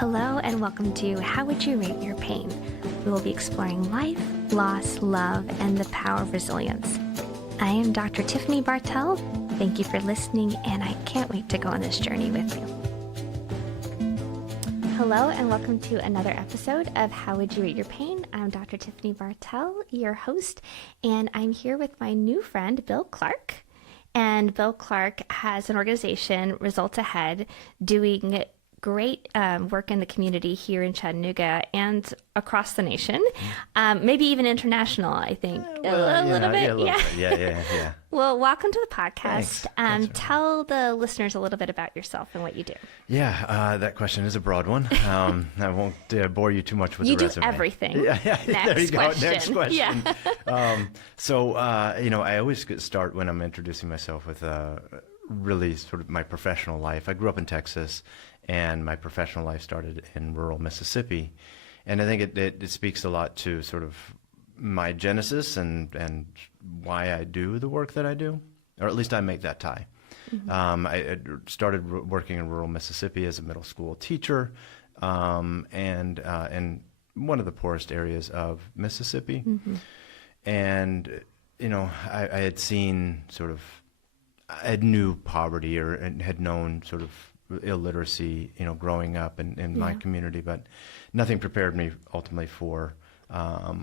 Hello and welcome to How Would You Rate Your Pain? We will be exploring life, loss, love, and the power of resilience. I am Dr. Tiffany Bartell. Thank you for listening, and I can't wait to go on this journey with you. Hello and welcome to another episode of How Would You Rate Your Pain? I'm Dr. Tiffany Bartell, your host, and I'm here with my new friend, Bill Clarke. And Bill Clarke has an organization, Results Ahead, doing great work in the community here in Chattanooga and across the nation, maybe even international, I think. A little bit. Yeah. Well, welcome to the podcast. Tell the listeners a little bit about yourself and what you do. Yeah, that question is a broad one. I won't bore you too much with the resume. You do everything. Yeah. There you go. Next question. Yeah. I always start when I'm introducing myself with really sort of my professional life. I grew up in Texas, and my professional life started in rural Mississippi. And I think it speaks a lot to sort of my genesis and why I do the work that I do, or at least I make that tie. Mm-hmm. I started working in rural Mississippi as a middle school teacher, and in one of the poorest areas of Mississippi. Mm-hmm. And, I had seen I knew poverty and had known sort of illiteracy, growing up in my community, but nothing prepared me ultimately for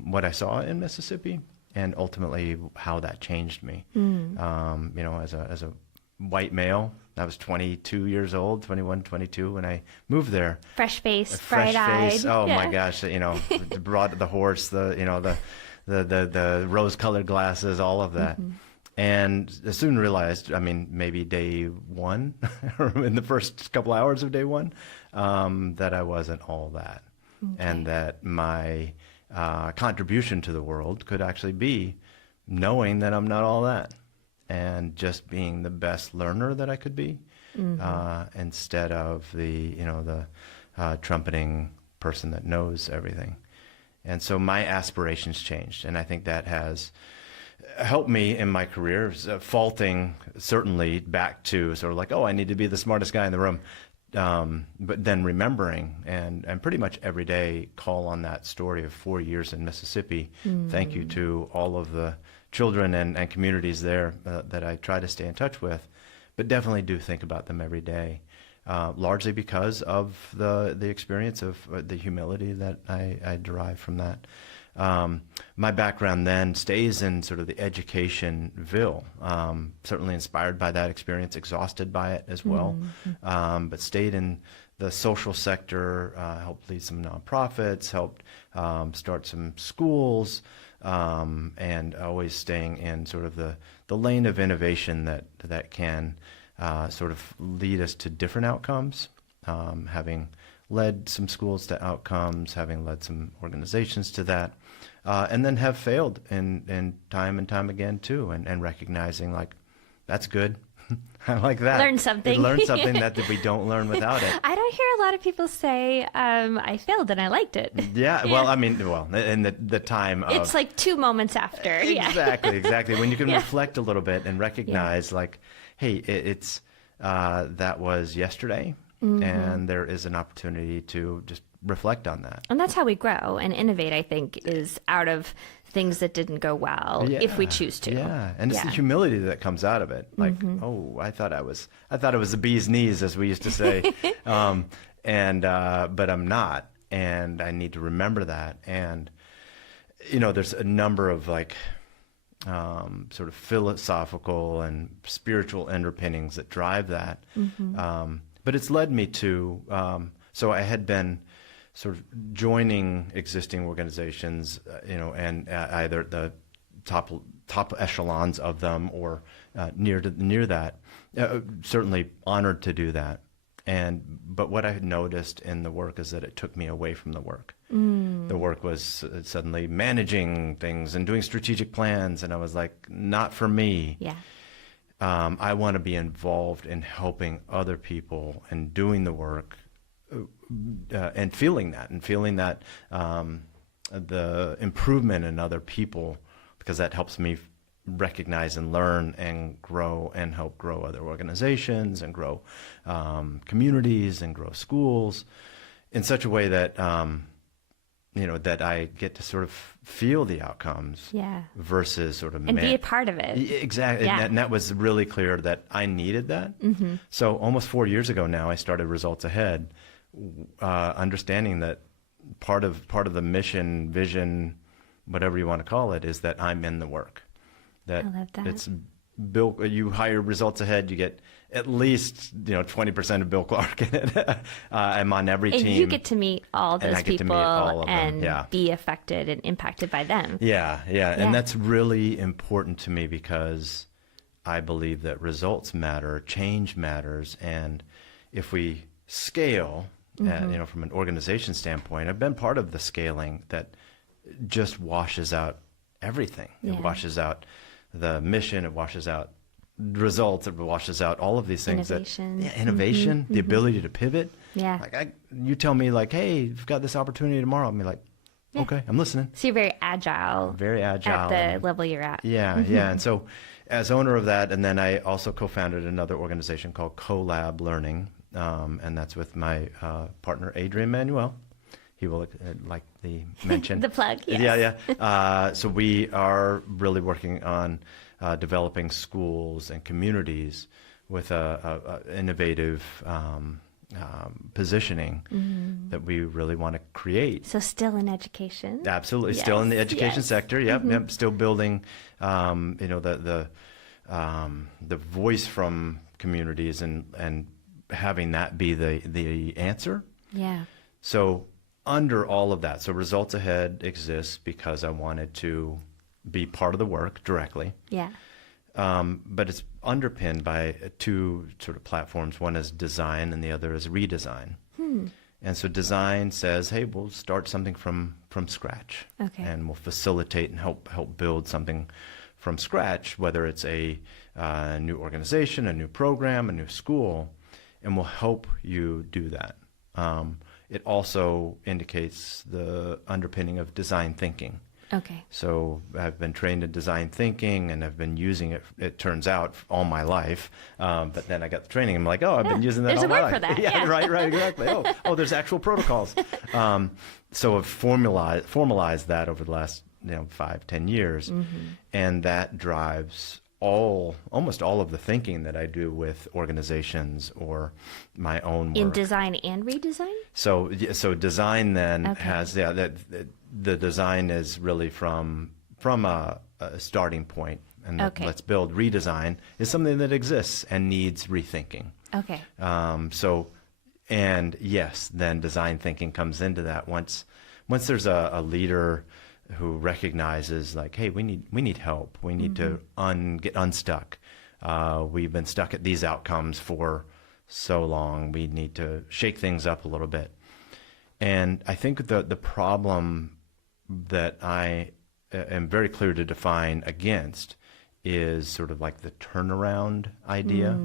what I saw in Mississippi and ultimately how that changed me. As a white male, I was 22 years old, 21, 22 when I moved there. Fresh face, bright-eyed. Oh my gosh, brought the horse, the rose-colored glasses, all of that. Mm-hmm. And I soon realized, maybe day one, or in the first couple hours of day one, that I wasn't all that. Okay. And that my contribution to the world could actually be knowing that I'm not all that, and just being the best learner that I could be, instead of the trumpeting person that knows everything. And so my aspirations changed, and I think that has helped me in my career, faulting certainly back to sort of like, I need to be the smartest guy in the room. But then remembering and pretty much every day call on that story of 4 years in Mississippi. Thank you to all of the children and communities there that I try to stay in touch with, but definitely do think about them every day, largely because of the experience of the humility that I derive from that. My background then stays in sort of the educationville, certainly inspired by that experience, exhausted by it as well, but stayed in the social sector, helped lead some nonprofits, helped start some schools, and always staying in sort of the lane of innovation that can sort of lead us to different outcomes, having led some schools to outcomes, having led some organizations to that, and then have failed in time and time again too, and recognizing like, that's good. I like that. Learn something. Learn something that we don't learn without it. I don't hear a lot of people say, I failed and I liked it. Yeah, well, in the time of... It's like 2 moments after. Exactly. When you can reflect a little bit and recognize like, hey, it's that was yesterday. Mm-hmm. And there is an opportunity to just reflect on that. And that's how we grow and innovate, I think, is out of things that didn't go well, if we choose to. Yeah, and it's the humility that comes out of it. Like, I thought it was the bee's knees, as we used to say, but I'm not, and I need to remember that. And there's a number of like sort of philosophical and spiritual underpinnings that drive that. But it's led me to, so I had been sort of joining existing organizations, and either the top echelons of them or near that. Certainly honored to do that. But what I had noticed in the work is that it took me away from the work. The work was suddenly managing things and doing strategic plans, and I was like, not for me. Yeah. I want to be involved in helping other people and doing the work, and feeling that the improvement in other people, because that helps me recognize and learn and grow and help grow other organizations and grow communities and grow schools. in such a way that, that I get to sort of feel the outcomes versus sort of and be a part of it. Exactly. Yeah. And that was really clear that I needed that. So almost 4 years ago now, I started Results Ahead, understanding that part of the mission, vision, whatever you want to call it, is that I'm in the work. I love that. It's Bill. You hire Results Ahead, you get at least 20% of Bill Clarke in it. I'm on every team. And you get to meet all those people and them. be affected and impacted by them. Yeah. And that's really important to me because I believe that results matter, change matters, and if we scale, from an organization standpoint, I've been part of the scaling that just washes out everything. It washes out the mission, it washes out results, it washes out all of these things. Innovation, the ability to pivot. Yeah. Like you tell me like, hey, you've got this opportunity tomorrow. I'm like, okay, I'm listening. So you're very agile. At the level you're at. Yeah. And so as owner of that, and then I also co-founded another organization called Collab Learning, and that's with my partner, Adrian Manuel. He will like the mention. The plug, yes. Yeah. So we are really working on developing schools and communities with a innovative positioning that we really want to create. So still in education? Absolutely. Yes. Still in the education sector. Yep. Still building, the voice from communities and having that be the answer. Yeah. So under all of that, so Results Ahead exists because I wanted to be part of the work directly. Yeah. But it's underpinned by two sort of platforms. One is design and the other is redesign. And so design says, hey, we'll start something from scratch. Okay. And we'll facilitate and help build something from scratch, whether it's a new organization, a new program, a new school, and we'll help you do that. It also indicates the underpinning of design thinking. Okay. So I've been trained in design thinking and I've been using it, it turns out, all my life. But then I got the training. I'm like, oh, I've been using that all my life. There's a word for that. Yeah, right, exactly. Oh, there's actual protocols. So I've formalized that over the last 5-10 years. And that drives almost all of the thinking that I do with organizations or my own work. In design and redesign? So design then has the design is really from a starting point, and let's build. Redesign is something that exists and needs rethinking. Okay. And yes, then design thinking comes into that once there's a leader who recognizes like, hey, we need help. We need to get unstuck. We've been stuck at these outcomes for so long. We need to shake things up a little bit. And I think the problem that I am very clear to define against is sort of like the turnaround idea,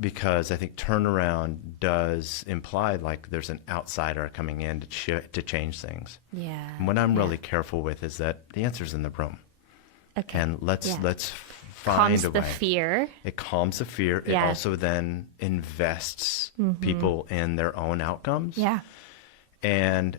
because I think turnaround does imply like there's an outsider coming in to change things. Yeah. And what I'm really careful with is that the answer's in the room. Okay. And let's find calms a way. The fear. It calms the fear. It also then invests people in their own outcomes. Yeah. And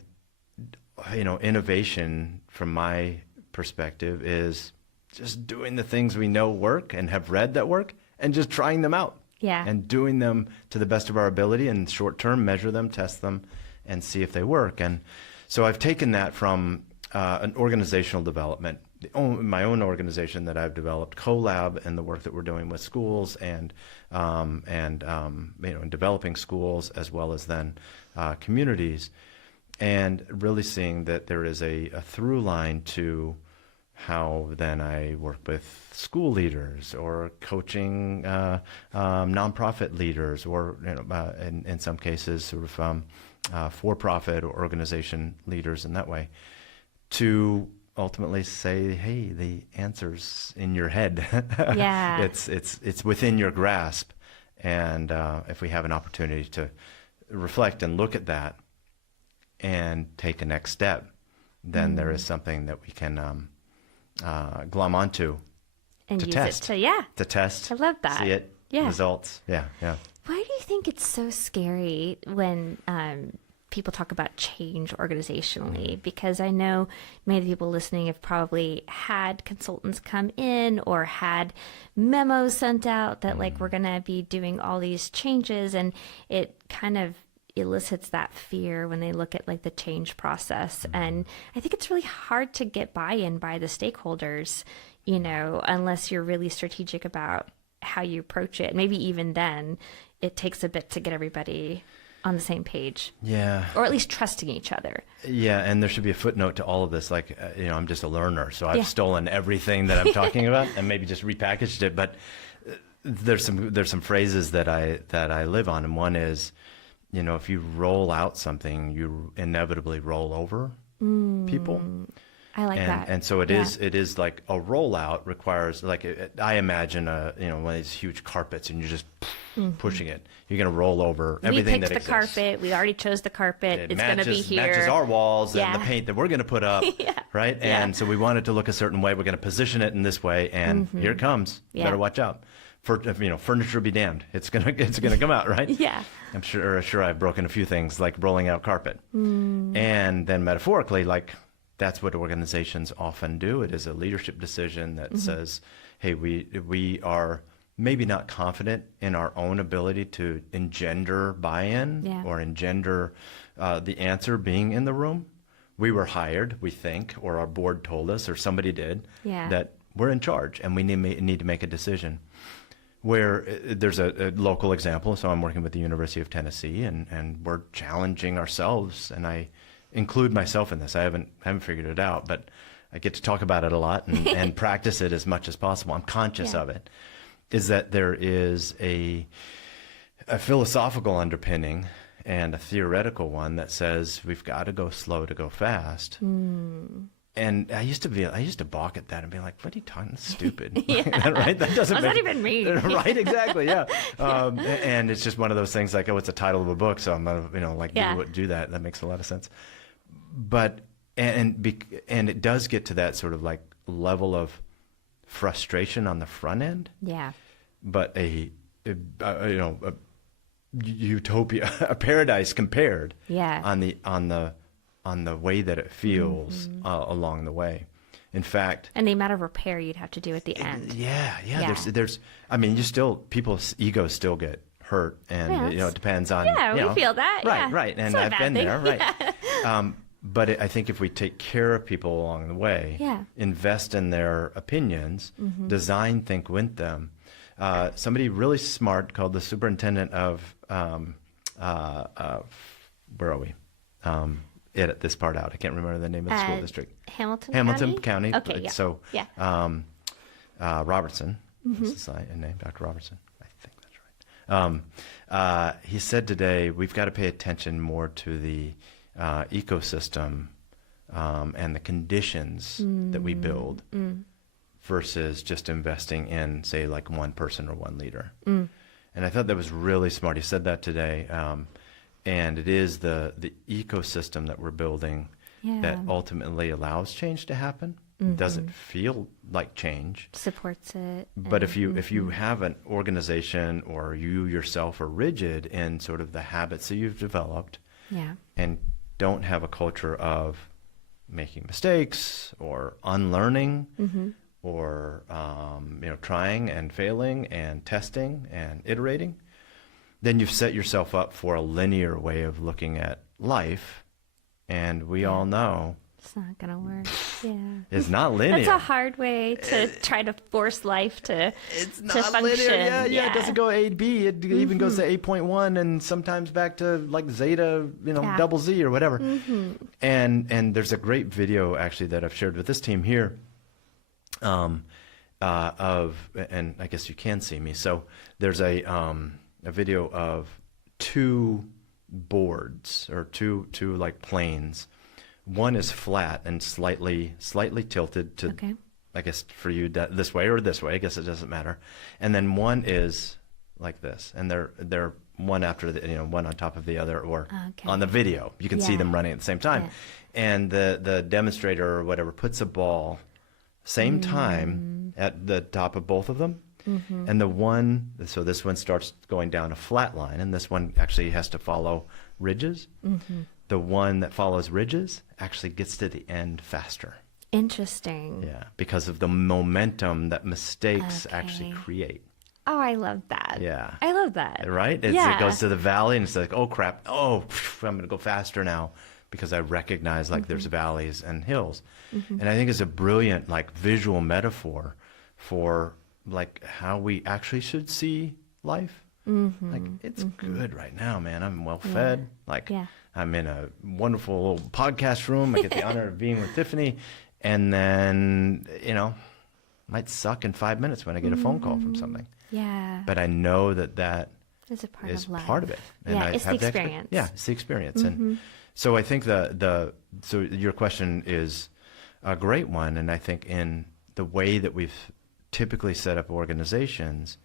innovation from my perspective is just doing the things we know work and have read that work and just trying them out. Yeah. And doing them to the best of our ability and short term, measure them, test them, and see if they work. And so I've taken that from an organizational development, my own organization that I've developed, Collab, and the work that we're doing with schools and in developing schools as well as then communities, and really seeing that there is a through line to how then I work with school leaders or coaching nonprofit leaders, or in some cases sort of for-profit or organization leaders in that way, to ultimately say, hey, the answer's in your head. Yeah. It's within your grasp, and if we have an opportunity to reflect and look at that and take a next step, then there is something that we can glom onto and to use test. To test. I love that. See it. Yeah. Results. Yeah. Why do you think it's so scary when people talk about change organizationally, because I know many of the people listening have probably had consultants come in or had memos sent out that like, we're going to be doing all these changes, and it kind of elicits that fear when they look at like the change process. And I think it's really hard to get buy-in by the stakeholders, you know, unless you're really strategic about how you approach it. Maybe even then it takes a bit to get everybody on the same page. Yeah. Or at least trusting each other. Yeah. And there should be a footnote to all of this. Like, you know, I'm just a learner, so I've stolen everything that I'm talking about and maybe just repackaged it. But there's some phrases that I live on. And one is, you know, if you roll out something, you inevitably roll over people. I like that. And so it is like a rollout requires, like, I imagine you know, one of these huge carpets and you're just pushing it. You're going to roll over everything that exists. We picked the carpet. We already chose the carpet. It's going to be here. Matches our walls and the paint that we're going to put up, right? Yeah. And so we want it to look a certain way. We're going to position it in this way, and here it comes. Yeah. Better watch out. You know, furniture be damned. It's gonna come out, right? Yeah. I'm sure I've broken a few things, like rolling out carpet. And then metaphorically, like, that's what organizations often do. It is a leadership decision that says, hey, we are maybe not confident in our own ability to engender buy-in or engender the answer being in the room. We were hired, we think, or our board told us, or somebody did, that we're in charge and we need to make a decision. Where there's a local example, so I'm working with the University of Tennessee, and we're challenging ourselves, and I include myself in this. I haven't figured it out, but I get to talk about it a lot and practice it as much as possible. I'm conscious of it. Is that there is a philosophical underpinning and a theoretical one that says we've got to go slow to go fast. And I used to balk at that and be like, what are you talking? That's stupid. Right? That doesn't not even me. Right, exactly, yeah. And it's just one of those things like, oh, it's the title of a book, so I'm going to, you know, like do that. That makes a lot of sense. But, and it does get to that sort of like level of frustration on the front end. Yeah. But a utopia, a paradise compared on the way that it feels along the way. In fact, and the amount of repair you'd have to do at the end. There's I mean, people's egos still get hurt, and you know, it depends on. We feel that. Right, and I've been there, right. But I think if we take care of people along the way, invest in their opinions, design think with them. Somebody really smart called the superintendent of where are we? Edit this part out. I can't remember the name of the school district. Hamilton County. Okay, yeah. So, Robertson, this is a name, Dr. Robertson. I think that's right. He said today, we've got to pay attention more to the ecosystem and the conditions that we build versus just investing in, say, like one person or one leader. And I thought that was really smart. He said that today. And it is the ecosystem that we're building that ultimately allows change to happen. It doesn't feel like change. Supports it. But if you have an organization or you yourself are rigid in sort of the habits that you've developed and don't have a culture of making mistakes or unlearning or you know, trying and failing and testing and iterating, then you've set yourself up for a linear way of looking at life. And we all know it's not going to work. Yeah. It's not linear. That's a hard way to try to force life to It's not to function. linear. Yeah. It doesn't go A to B. It even goes to 8.1 and sometimes back to like zeta, you know, double Z or whatever. And there's a great video actually that I've shared with this team here and I guess you can see me. So there's a video of two boards or two like planes. One is flat and slightly tilted to, I guess for you this way or this way. I guess it doesn't matter. And then one is like this, and they're one after the, you know, one on top of the other, or on the video you can see them running at the same time. And the demonstrator or whatever puts a ball same time at the top of both of them. And the one, so this one starts going down a flat line, and this one actually has to follow ridges. The one that follows ridges actually gets to the end faster. Interesting. Yeah, because of the momentum that mistakes actually create. Oh, I love that. Yeah. I love that. Right? It goes to the valley, and it's like, oh, crap. Oh, I'm going to go faster now because I recognize, like, there's valleys and hills. And I think it's a brilliant, like, visual metaphor for, like, how we actually should see life. Like, it's good right now, man. I'm well fed. Like, I'm in a wonderful little podcast room. I get the honor of being with Tiffany. And then, you know, might suck in 5 minutes when I get a phone call from something. Yeah. But I know that It's a part is of life. part of it. And Yeah, I it's the have experience. it's the experience. And so I think so your question is a great one. And I think in the way that we've typically set up organizations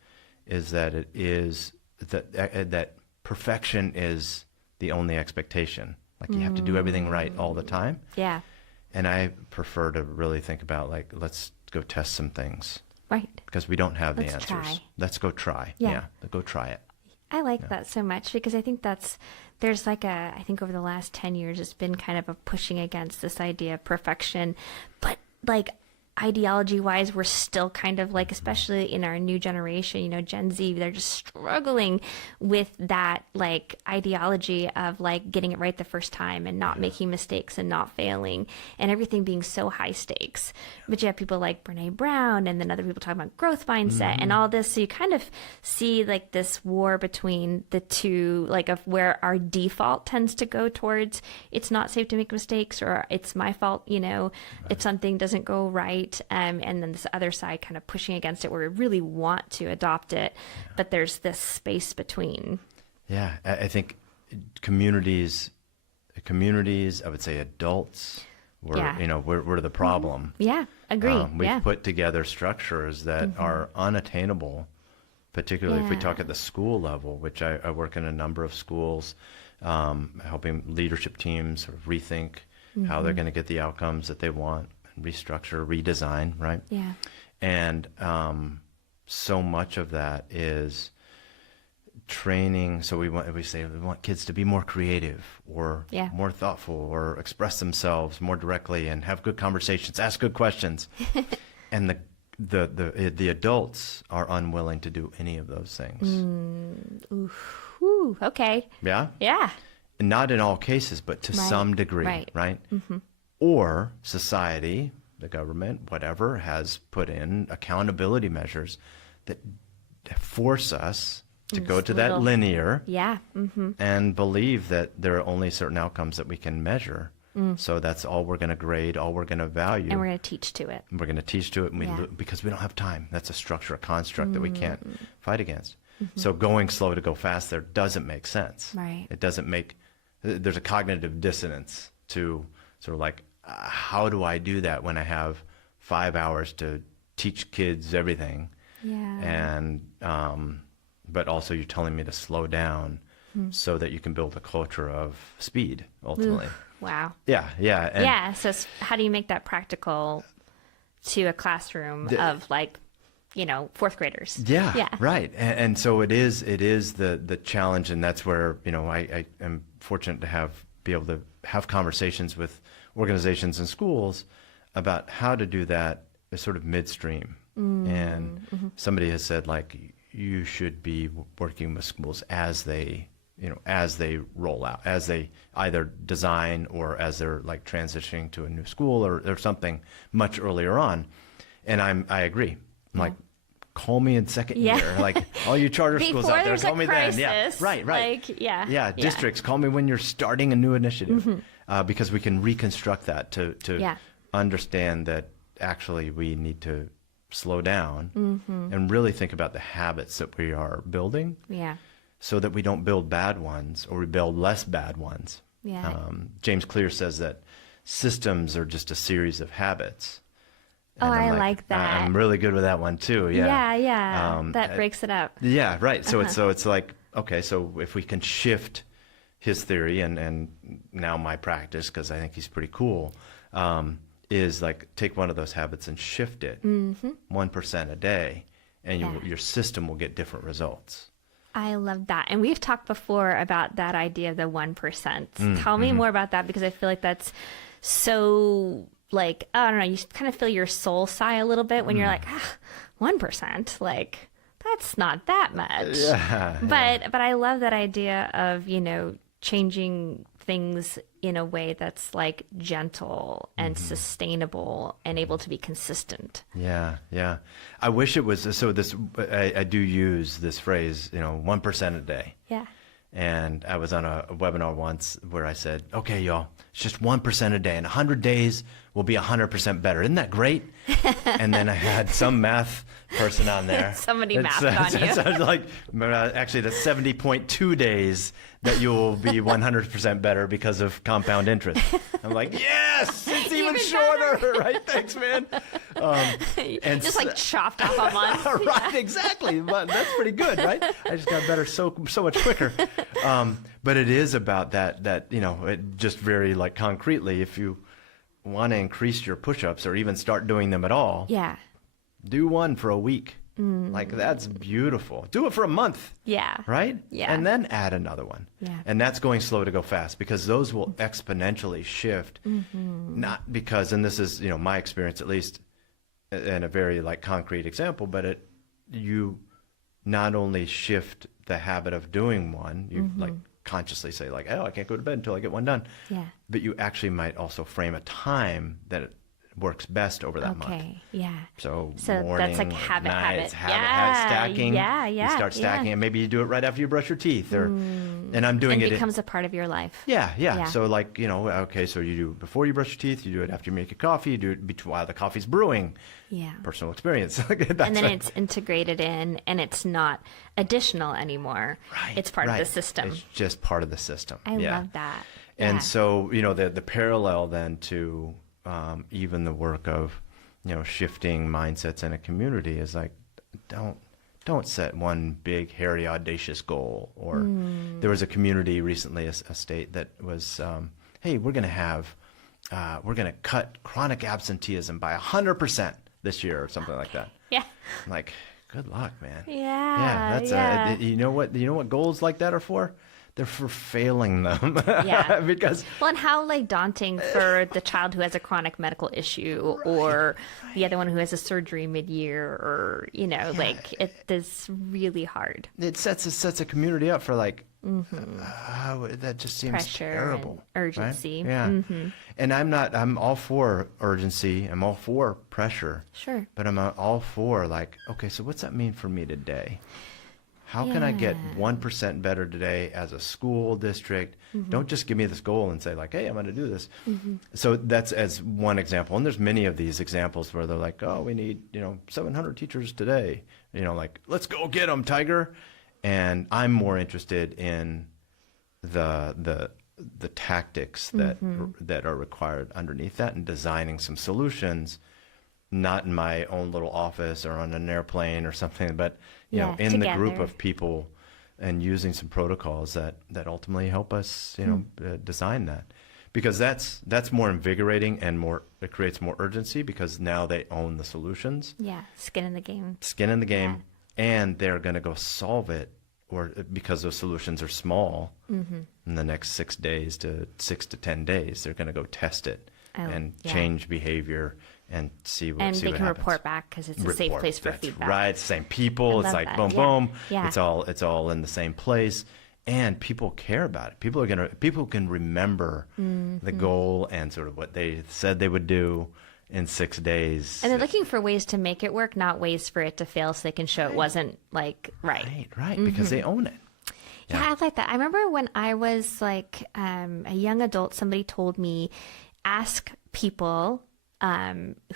is that it is that perfection is the only expectation. Like you have to do everything right all the time. Yeah. And I prefer to really think about, like, let's go test some things. Right. Because we don't have the Let's answers. try. Let's go try. Yeah. Go try it. I like that so much because I think there's like I think over the last 10 years, it's been kind of a pushing against this idea of perfection, but like ideology wise, we're still kind of like, especially in our new generation, you know, Gen Z, they're just struggling with that like ideology of like getting it right the first time and not making mistakes and not failing and everything being so high stakes. But you have people like Brene Brown and then other people talking about growth mindset and all this. So you kind of see like this war between the two, like of where our default tends to go towards it's not safe to make mistakes or it's my fault, you know, if something doesn't go right. And then this other side kind of pushing against it where we really want to adopt it, but there's this space between. Yeah, I think communities, I would say adults, we're the problem. Yeah, agree. We've put together structures that are unattainable, particularly if we talk at the school level, which I work in a number of schools, helping leadership teams sort of rethink how they're going to get the outcomes that they want. Restructure, redesign, right? Yeah. And so much of that is training. So we want kids to be more creative or more thoughtful or express themselves more directly and have good conversations, ask good questions. And the adults are unwilling to do any of those things. Ooh, okay. Yeah? Yeah. Not in all cases, but to some degree, right? Or society, the government, whatever, has put in accountability measures that force us to go to that linear and believe that there are only certain outcomes that we can measure. So that's all we're going to grade, all we're going to value. And we're going to teach to it. We're going to teach to it because we don't have time. That's a structure, a construct that we can't fight against. So going slow to go fast there doesn't make sense. Right. It doesn't make, there's a cognitive dissonance to sort of like, how do I do that when I have 5 hours to teach kids everything? Yeah. And, but also you're telling me to slow down so that you can build a culture of speed, ultimately. Wow. Yeah, yeah. And so how do you make that practical to a classroom of like, you know, fourth graders? Yeah. Right. And so it is the challenge, and that's where, you know, I am fortunate to be able to have conversations with organizations and schools about how to do that sort of midstream. And somebody has said, like, you should be working with schools as they roll out, as they either design or as they're like transitioning to a new school or something much earlier on. And I agree. I'm like, call me in second year. Like all you charter schools out there, call me then. Yeah, right. Like, districts, call me when you're starting a new initiative, because we can reconstruct that to understand that actually we need to slow down and really think about the habits that we are building. Yeah. So that we don't build bad ones or we build less bad ones. Yeah. James Clear says that systems are just a series of habits. And I like that. I'm really good with that one too. Yeah. Yeah. That breaks it up. Yeah. Right. So it's like, okay, so if we can shift his theory and now my practice, because I think he's pretty cool, is like take one of those habits and shift it 1% a day and your system will get different results. I love that. And we've talked before about that idea of the 1%. Tell me more about that, because I feel like that's so, like, I don't know, you kind of feel your soul sigh a little bit when you're like, 1%, like, that's not that much. Yeah. But I love that idea of, changing things in a way that's like gentle and sustainable and able to be consistent. Yeah, yeah. I wish it was so. I do use this phrase, 1% a day. Yeah. And I was on a webinar once where I said, "Okay, y'all, it's just 1% a day. In 100 days, we'll be 100% better. Isn't that great?" And then I had some math person on there. Somebody mathed on you. So I was like, actually, that's 70.2 days that you'll be 100% better because of compound interest. I'm like, yes, it's even shorter, right? Thanks, man. And just like chopped off a month. Right, exactly. But that's pretty good, right? I just got better so much quicker. But it is about that it just very like concretely, if you want to increase your push-ups or even start doing them at all, do one for a week. Like, that's beautiful. Do it for a month. Yeah. Right? Yeah. And then add another one. Yeah. And that's going slow to go fast, because those will exponentially shift. Not because, and this is, my experience at least, in a very like concrete example, but you not only shift the habit of doing one, you like consciously say like, oh, I can't go to bed until I get one done. Yeah. But you actually might also frame a time that it works best over that month. Okay. Yeah. So that's like morning, habit. habit Yeah. stacking. Yeah. You start stacking, and maybe you do it right after you brush your teeth, and I'm doing it it. Becomes a part of your life. Yeah. So like, okay, so you do it before you brush your teeth, you do it after you make your coffee, you do it while the coffee's brewing. Yeah. Personal experience. And then it's integrated in, and it's not additional anymore. Right. It's part of the system. It's just part of the system. I love that. And so, the parallel then to even the work of, shifting mindsets in a community is like, don't set one big, hairy, audacious goal. Or there was a community recently, a state that was, hey, we're going to cut chronic absenteeism by 100% this year, or something like that. Yeah. I'm like, good luck, man. Yeah. That's you know what goals like that are for? They're for failing them. Yeah. Because and how like daunting for the child who has a chronic medical issue, or the other one who has a surgery mid-year, or like it is really hard. It sets a community up for like, that just seems Pressure terrible. And urgency. Right? Yeah. And I'm all for urgency. I'm all for pressure. Sure. But I'm all for like, okay, so what's that mean for me today? How can I get 1% better today as a school district? Don't just give me this goal and say like, hey, I'm going to do this. So that's as one example. And there's many of these examples where they're like, oh, we need, 700 teachers today. Like, let's go get them, Tiger. And I'm more interested in the tactics that are required underneath that, and designing some solutions, not in my own little office or on an airplane or something, but in together. the group of people, and using some protocols that ultimately help us, design that, because that's more invigorating and it creates more urgency, because now they own the solutions. Yeah, skin in the game. Yeah. And they're going to go solve it, or because those solutions are small, in the next 6 to 10 days, they're going to go test it and change behavior. And see what happens. And they can report back, because it's a safe place for feedback. Right, it's the same people. It's like boom, boom. Yeah. It's all in the same place, and people care about it. People can remember the goal and sort of what they said they would do in 6 days. And they're looking for ways to make it work, not ways for it to fail, so they can show it wasn't like right. Right, because they own it. Yeah, I like that. I remember when I was like a young adult, somebody told me, ask people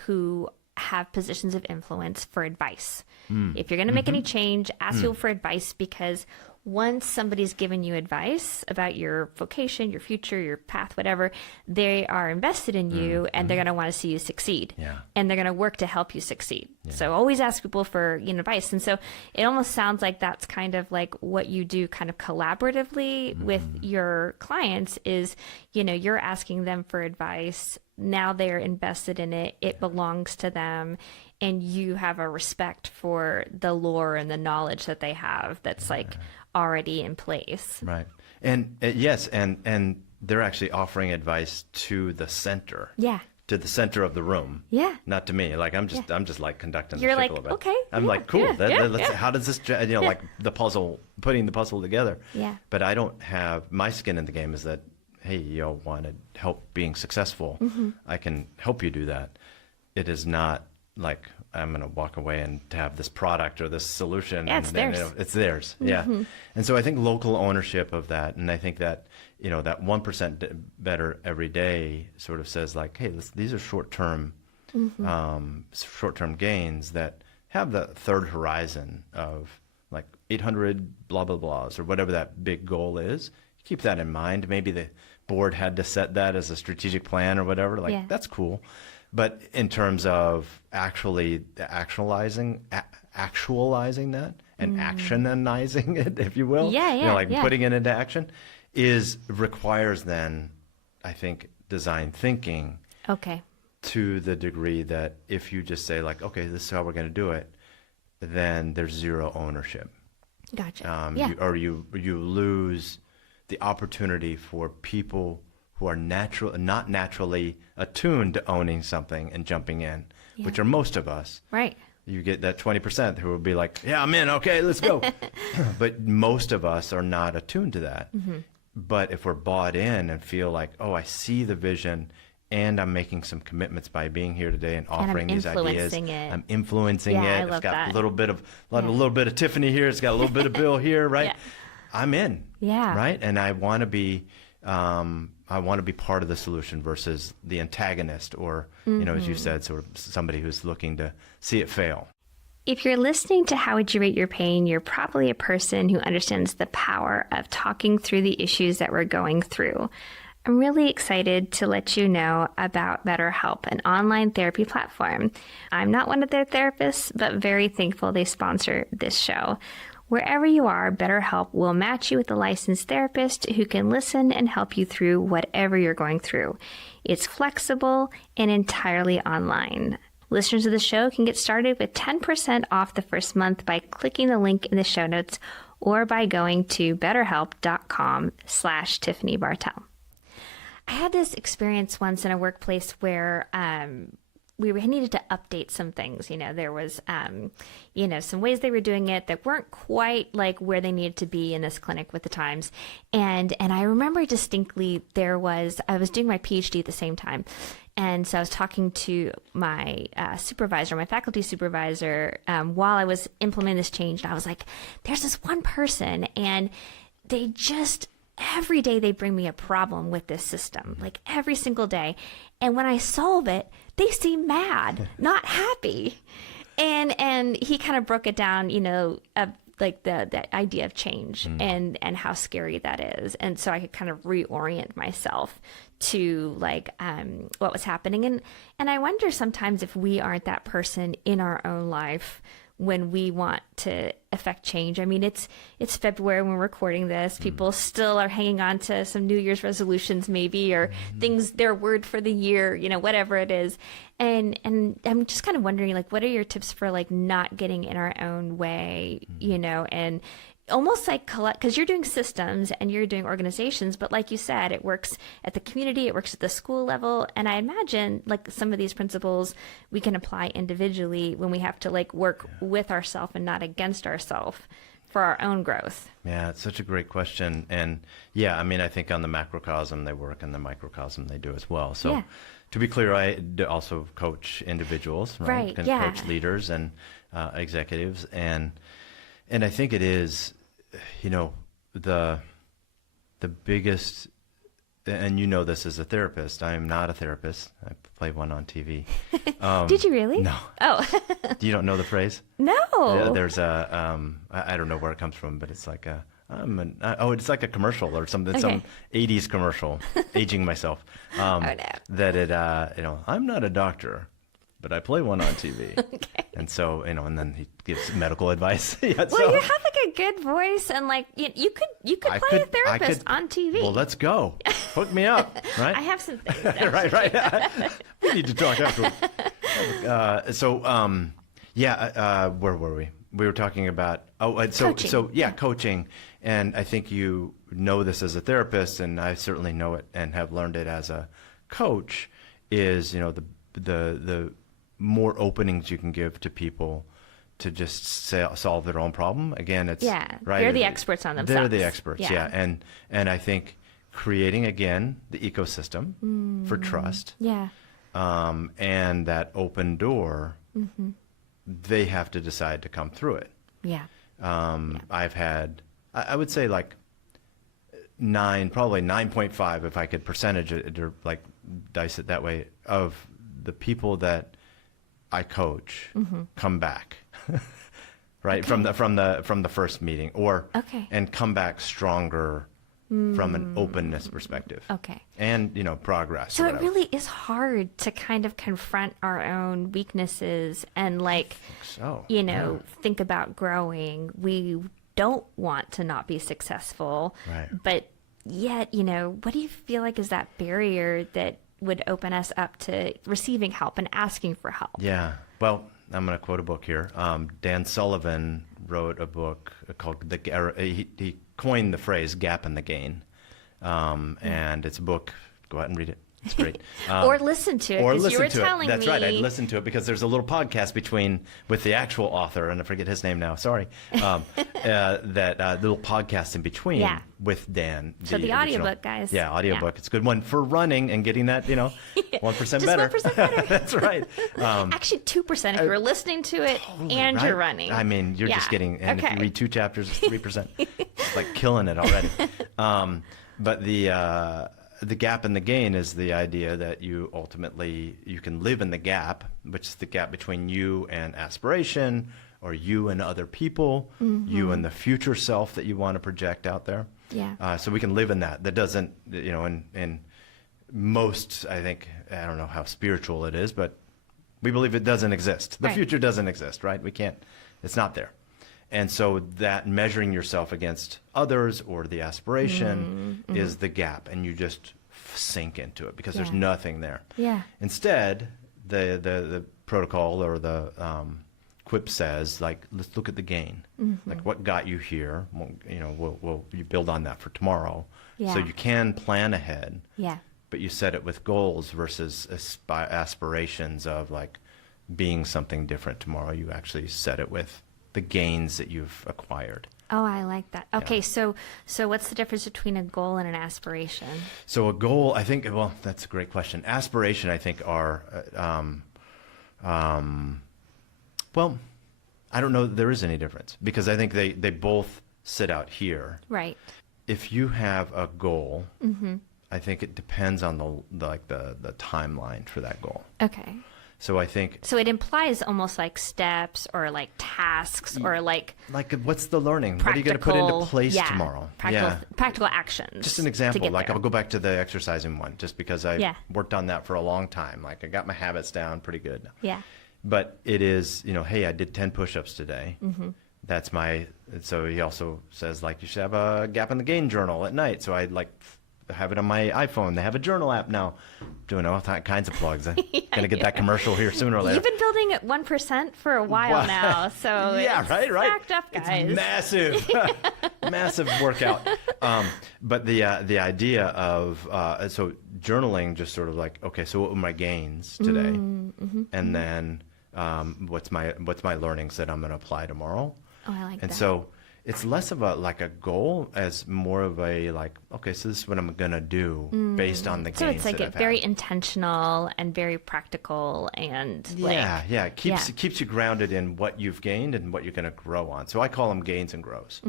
who have positions of influence for advice. If you're going to make any change, ask people for advice, because once somebody's given you advice about your vocation, your future, your path, whatever, they are invested in you, and they're going to want to see you succeed. Yeah. And they're going to work to help you succeed. Yeah. So always ask people for advice. And so it almost sounds like that's kind of like what you do kind of collaboratively with your clients is, you're asking them for advice. Now they're invested in it. It belongs to them. and you have a respect for the lore and the knowledge that they have that's like already in place. Right. And yes, and they're actually offering advice to the center. Yeah. To the center of the room. Yeah. Not to me. Like I'm just like conducting You're the like, ship a little bit. okay. I'm like, cool. How does this, like the puzzle, putting the puzzle together. Yeah. But I don't have, my skin in the game is that, hey, you want to help being successful. I can help you do that. It is not like I'm going to walk away and have this product or this solution. Yeah, it's theirs. It's theirs. Yeah. And so I think local ownership of that, and I think that, that 1% better every day sort of says like, hey, these are short-term gains that have the third horizon of like 800 blah, blah, blahs or whatever that big goal is. Keep that in mind. Maybe the board had to set that as a strategic plan or whatever. Like, that's cool. But in terms of actually actualizing that and actionizing it, if you will, putting it into action requires then, I think, design thinking. Okay. To the degree that if you just say like, okay, this is how we're going to do it, then there's zero ownership. Gotcha. You lose the opportunity for people who are not naturally attuned to owning something and jumping in, which are most of us. Right. You get that 20% who will be like, yeah, I'm in. Okay, let's go. But most of us are not attuned to that. But if we're bought in and feel like, oh, I see the vision and I'm making some commitments by being here today and offering these ideas. I'm influencing it. I It's love got that. a little bit of Tiffany here. It's got a little bit of Bill here, right? I'm in. Yeah. Right? And I want to be part of the solution versus the antagonist or, as you said, sort of somebody who's looking to see it fail. If you're listening to How Would You Rate Your Pain, you're probably a person who understands the power of talking through the issues that we're going through. I'm really excited to let you know about BetterHelp, an online therapy platform. I'm not one of their therapists, but very thankful they sponsor this show. Wherever you are, BetterHelp will match you with a licensed therapist who can listen and help you through whatever you're going through. It's flexible and entirely online. Listeners of the show can get started with 10% off the first month by clicking the link in the show notes or by going to betterhelp.com/Tiffany Bartell. I had this experience once in a workplace where we needed to update some things. There was, some ways they were doing it that weren't quite like where they needed to be in this clinic with the times. And I remember distinctly I was doing my PhD at the same time. And so I was talking to my supervisor, my faculty supervisor, while I was implementing this change. And I was like, there's this one person and they just, every day they bring me a problem with this system, like every single day. And when I solve it, they seem mad, not happy. And he kind of broke it down, like the idea of change and how scary that is. And so I could kind of reorient myself to like what was happening. And I wonder sometimes if we aren't that person in our own life when we want to affect change. I mean, it's February when we're recording this. People still are hanging on to some New Year's resolutions maybe, or things, their word for the year, whatever it is. And I'm just kind of wondering, like, what are your tips for like not getting in our own way, and almost like because you're doing systems and you're doing organizations, but like you said, it works at the community, it works at the school level. And I imagine like some of these principles we can apply individually when we have to like work with ourselves and not against ourselves for our own growth. Yeah, it's such a great question. And I mean, I think on the macrocosm they work and the microcosm they do as well. So to be clear, I also coach individuals, right? And coach leaders and executives. And I think it is, the biggest, and this as a therapist, I am not a therapist. I play one on TV. Did you really? No. Oh. You don't know the phrase? No. Yeah, there's I don't know where it comes from, but it's like it's like a commercial or something, some 80s commercial, aging myself. Oh, no. That it, I'm not a doctor, but I play one on TV. Okay. And so, and then he gives medical advice. You have like a good voice, and like you could play a therapist on TV. Well, let's go. Hook me up, right? I have some things. right. We need to talk afterwards. Where were we? We were talking about coaching. And I think you know this as a therapist, and I certainly know it and have learned it as a coach. Is the more openings you can give to people to just solve their own problem. Again, it's right. They're the experts on themselves. They're the experts, and I think creating again the ecosystem for trust, and that open door, they have to decide to come through it. I've had, I would say like probably 9.5 if I could percentage it or like dice it that way, of the people that I coach come back, right? From the first meeting, and come back stronger from an openness perspective. And progress. So it really is hard to kind of confront our own weaknesses and think about growing. We don't want to not be successful, but yet, what do you feel like is that barrier that would open us up to receiving help and asking for help? Yeah. Well, I'm going to quote a book here. Dan Sullivan wrote a book called he coined the phrase "gap in the gain," and it's a book. Go out and read it. It's great. Or listen to it, because you were telling me. That's right. I'd listen to it because there's a little podcast with the actual author, and I forget his name now. Sorry. That little podcast in between with Dan. So the audiobook, guys. Yeah, audiobook. Yeah. It's a good one for running and getting that, 1% better. Just 1% better. That's right. Actually, 2% if you're listening to it and you're running. I mean, you're just getting, and if you read 2 chapters, it's 3%. It's like killing it already. But the gap in the gain is the idea that you can live in the gap, which is the gap between you and aspiration, or you and other people, you and the future self that you want to project out there. So we can live in that. That doesn't, in most, I think, I don't know how spiritual it is, but we believe it doesn't exist. The future doesn't exist, right? We can't, it's not there. And so that measuring yourself against others or the aspiration is the gap, and you just sink into it because there's nothing there. Instead, the protocol or the quip says, like, let's look at the gain. Like, what got you here? We'll you build on that for tomorrow. So you can plan ahead. But you set it with goals versus aspirations of like being something different tomorrow. You actually set it with the gains that you've acquired. Oh, I like that. Okay, so what's the difference between a goal and an aspiration? So a goal, I think, well, that's a great question. Aspiration, I think, are, well, I don't know that there is any difference, because I think they both sit out here. Right. If you have a goal, I think it depends on the timeline for that goal. Okay. So I think... So it implies almost like steps or like tasks or like... Like, what's the learning? What are you going to put into place tomorrow? Practical actions. Just an example. Like, I'll go back to the exercising one, just because I worked on that for a long time. Like, I got my habits down pretty good now. But it is, hey, I did 10 push-ups today. That's so he also says, like, you should have a gap in the gain journal at night. So I have it on my iPhone. They have a journal app now. Doing all kinds of plugs. I'm going to get that commercial here sooner or later. You've been building at 1% for a while now. So it's stacked up, guys. It's massive. Massive workout. But the idea of, so journaling, just sort of like, okay, so what were my gains today? And then what's my learnings that I'm going to apply tomorrow? Oh, I like that. And so it's less of a goal as more of a okay, so this is what I'm going to do based on the gains. So it's like very intentional and very practical and it keeps you grounded in what you've gained and what you're going to grow on. So I call them gains and grows.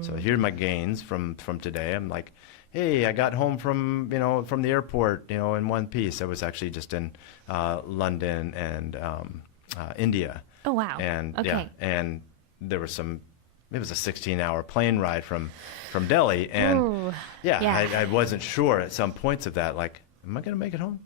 So here are my gains from today. I'm like, hey, I got home from the airport in one piece. I was actually just in London and India. Oh wow. And and there was it was a 16-hour plane ride from Delhi, and I wasn't sure at some points of that, like, am I going to make it home?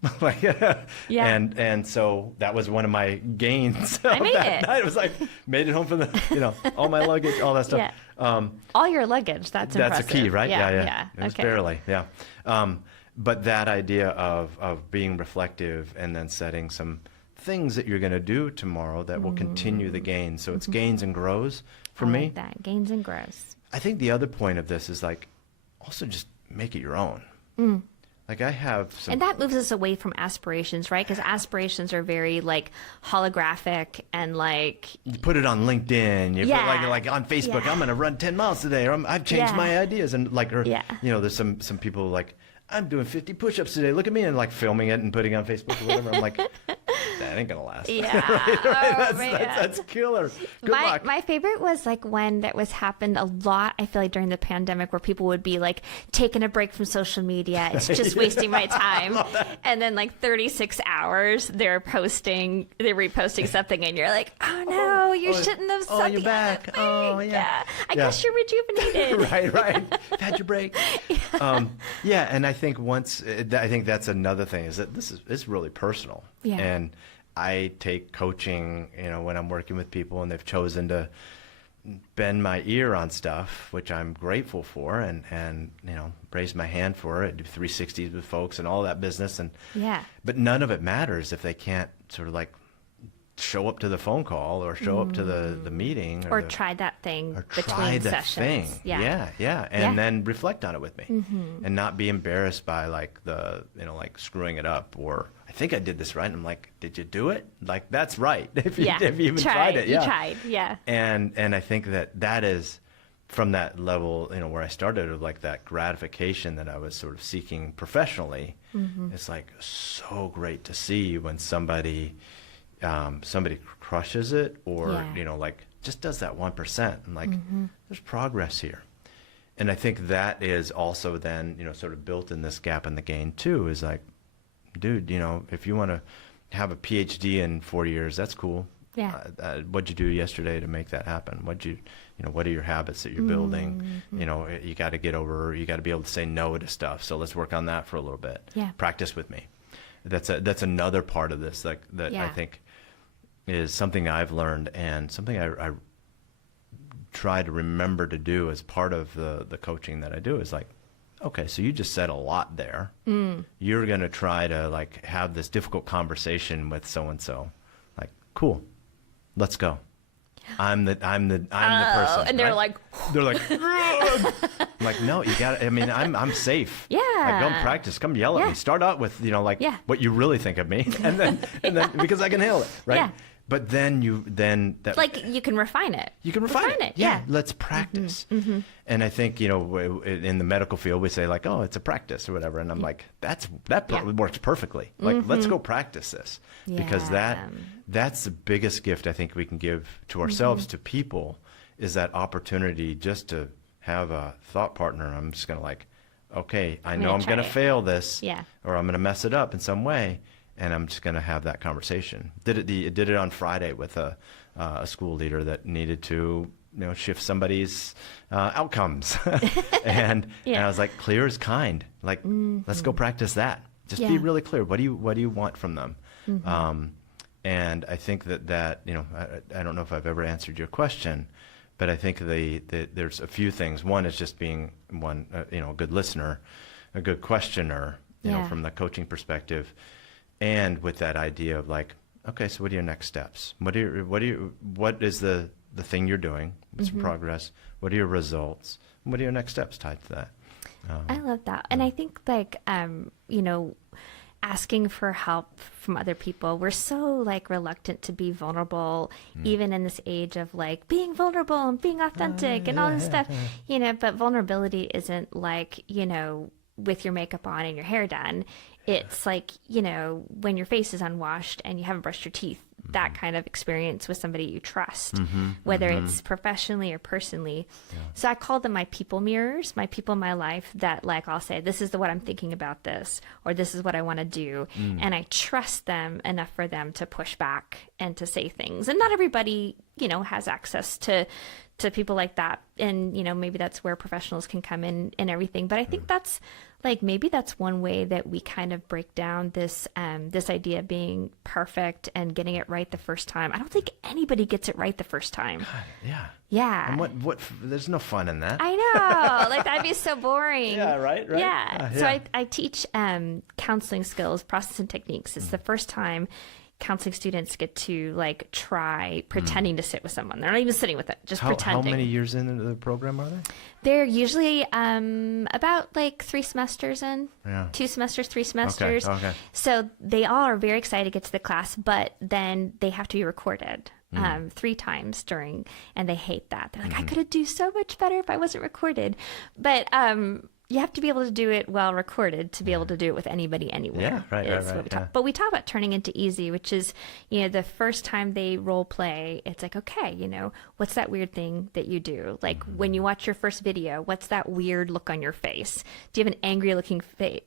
And so that was one of my gains. I made that it. night. It was like, made it home from the, all my luggage, all that stuff. All your luggage. That's impressive. That's a key, right? Yeah. It was barely, But that idea of being reflective and then setting some things that you're going to do tomorrow that will continue the gains. So it's gains and grows for me. Like that, gains and grows. I think the other point of this is like, also just make it your own. Like I have some... And that moves us away from aspirations, right? Because aspirations are very like holographic and like... You put it on LinkedIn, you put like on Facebook, I'm going to run 10 miles today, or I've changed my ideas. And like, or, you know, there's some people like, I'm doing 50 push-ups today, look at me, and like filming it and putting it on Facebook or whatever. I'm like, that ain't gonna last. Yeah. right? That's killer. Good luck. My favorite was like when that was happened a lot, I feel like during the pandemic, where people would be like taking a break from social media. It's just wasting my time. And then like 36 hours, they're reposting something and you're like, oh no, you shouldn't have said you're back. Oh yeah. I guess you're rejuvenated. right. Had your break. And I think I think that's another thing is that it's really personal. Yeah. And I take coaching, you know, when I'm working with people and they've chosen to bend my ear on stuff, which I'm grateful for, and you know, raise my hand for it, do 360s with folks and all that business. But none of it matters if they can't sort of like show up to the phone call or show up to the meeting or try that thing between sessions. And then reflect on it with me and not be embarrassed by like like screwing it up, or I think I did this right, and I'm like, did you do it? Like, that's right. If you even tried it. You tried. And I think that is from that level, you know, where I started, of like that gratification that I was sort of seeking professionally. It's like so great to see when somebody crushes it, or you know, like just does that 1%, and like there's progress here. And I think that is also then, you know, sort of built in this gap in the gain too, is like, dude, you know, if you want to have a PhD in 4 years, that's cool. What'd you do yesterday to make that happen? What are your habits that you're building? You know, you got to be able to say no to stuff. So let's work on that for a little bit. Practice with me. That's another part of this, like that I think is something I've learned, and something I try to remember to do as part of the coaching that I do, is like, okay, so you just said a lot there. You're going to try to like have this difficult conversation with so-and-so. Like, cool, let's go. I'm the person. And they're like, I'm like, no, you got to, I mean, I'm safe. Like, come practice, come yell at me. Start out with, you know, like what you really think of me. And then because I can handle it. Right. But then you can refine it. You can refine it. Yeah. Let's practice. And I think, you know, in the medical field, we say like, oh, it's a practice or whatever. And I'm like, that works perfectly. Like, let's go practice this, because that's the biggest gift I think we can give to ourselves, to people, is that opportunity just to have a thought partner. I'm just going to like, okay, I know I'm going to fail this, or I'm going to mess it up in some way, and I'm just going to have that conversation. Did it on Friday with a school leader that needed to, you know, shift somebody's outcomes, and I was like, clear as kind. Like, let's go practice that. Just be really clear. What do you want from them? And I think that you know, I don't know if I've ever answered your question, but I think there's a few things. One is just being you know, a good listener, a good questioner, you know, from the coaching perspective. And with that idea of like, okay, so what are your next steps? What is the thing you're doing? What's the progress? What are your results? What are your next steps tied to that? I love that. And I think like, you know, asking for help from other people, we're so like reluctant to be vulnerable, even in this age of like being vulnerable and being authentic and all this stuff, you know, but vulnerability isn't like, you know, with your makeup on and your hair done. It's like, you know, when your face is unwashed and you haven't brushed your teeth, that kind of experience with somebody you trust, whether it's professionally or personally. So I call them my people mirrors, my people in my life that like, I'll say, this is what I'm thinking about this, or this is what I want to do. And I trust them enough for them to push back and to say things. And not everybody, you know, has access to people like that. And, you know, maybe that's where professionals can come in and everything. But I think that's like, maybe that's one way that we kind of break down this idea of being perfect and getting it right the first time. I don't think anybody gets it right the first time. God, yeah. And what there's no fun in that. I know. Like, that'd be so boring. Yeah, right? Yeah. So I teach counseling skills, process and techniques. It's the first time counseling students get to like try pretending to sit with someone. They're not even sitting with it, just pretending. How many years into the program are they? They're usually about like 3 semesters in, Yeah. 2 semesters, 3 semesters. Okay. So they all are very excited to get to the class, but then they have to be recorded 3 times during, and they hate that. They're like, I could do so much better if I wasn't recorded. But you have to be able to do it well recorded to be able to do it with anybody anywhere. Yeah, right. But we talk about turning into easy, which is, the first time they role play, it's like, okay, what's that weird thing that you do? Like when you watch your first video, what's that weird look on your face? Do you have an angry looking face,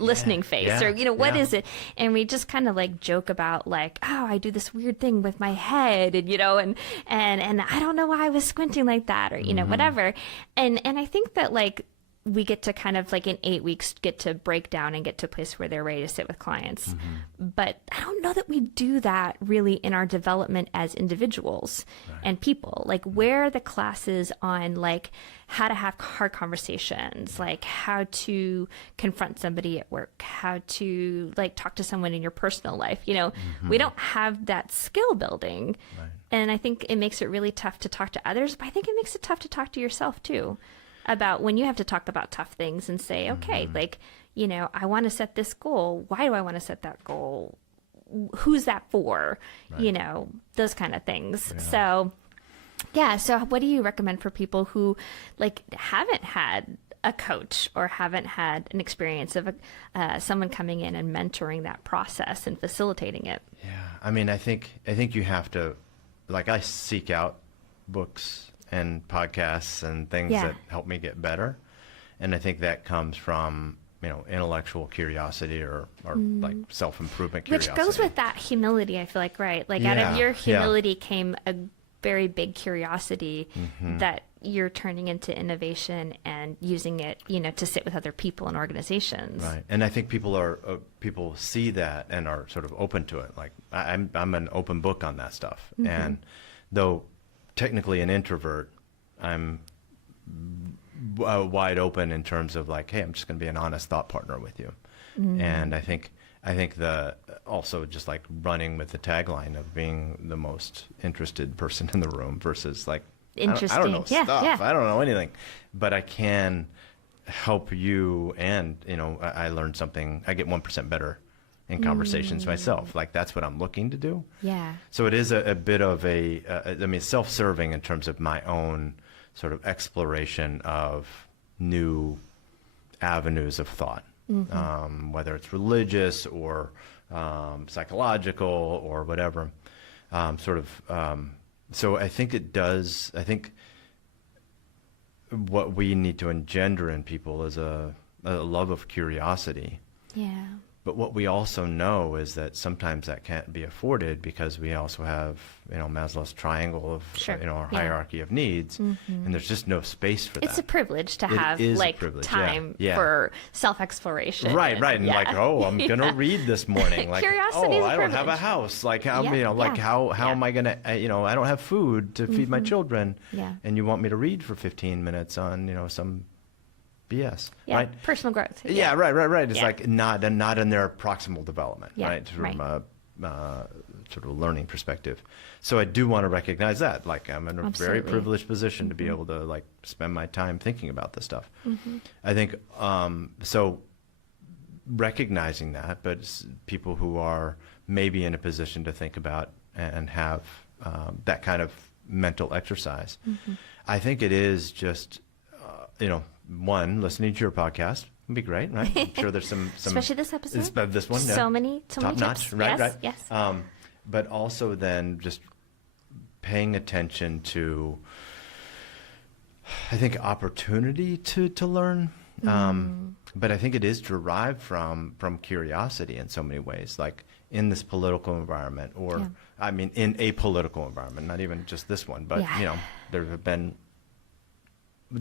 listening face, or, what is it? And we just kind of like joke about like, oh, I do this weird thing with my head, and, and I don't know why I was squinting like that, or, whatever. And I think that like, we get to kind of like in 8 weeks get to break down and get to a place where they're ready to sit with clients. But I don't know that we do that really in our development as individuals and people. Like where are the classes on like how to have hard conversations, like how to confront somebody at work, how to like talk to someone in your personal life. We don't have that skill building. And I think it makes it really tough to talk to others, but I think it makes it tough to talk to yourself too. About when you have to talk about tough things and say, okay, like, I want to set this goal. Why do I want to set that goal? Who's that for? Those kind of things. So what do you recommend for people who like haven't had a coach or haven't had an experience of someone coming in and mentoring that process and facilitating it? Yeah. I mean, I think you have to, like, I seek out books and podcasts and things that help me get better. And I think that comes from, intellectual curiosity or like self-improvement curiosity. Which goes with that humility, I feel like, right? Like out of your humility came a very big curiosity that you're turning into innovation and using it, to sit with other people and organizations. Right. And I think people see that and are sort of open to it. Like I'm an open book on that stuff. And though technically an introvert, I'm wide open in terms of like, hey, I'm just going to be an honest thought partner with you. And I think also just like running with the tagline of being the most interested person in the room versus like, interesting. I don't know stuff. I don't know anything, but I can help you. And, I learned something. I get 1% better in conversations myself. Like that's what I'm looking to do. Yeah. So it is a bit of self-serving in terms of my own sort of exploration of new avenues of thought, whether it's religious or psychological or whatever. So I think it does. I think what we need to engender in people is a love of curiosity. Yeah. But what we also know is that sometimes that can't be afforded because we also have, Maslow's triangle of, our hierarchy of needs, and there's just no space for that. It's a privilege to have like time for self-exploration. Right. And like, oh, I'm going to read this morning. Like, curiosity is a I don't privilege. have a house. Like, how am I going to, I don't have food to feed my children. Yeah. And you want me to read for 15 minutes on, some BS, right? Personal growth. Yeah, right. It's like not in their proximal development, right? From a sort of a learning perspective. So I do want to recognize that. Like I'm in a very privileged position to be able to like spend my time thinking about this stuff. I think so. Recognizing that, but people who are maybe in a position to think about and have that kind of mental exercise, I think it is just one, listening to your podcast would be great, right? I'm sure there's some especially this episode. This one, so many top notch, tips. right? Yes. But also then just paying attention to, I think, opportunity to learn. But I think it is derived from curiosity in so many ways, like in this political environment, or I mean, in a political environment, not even just this one, but there have been.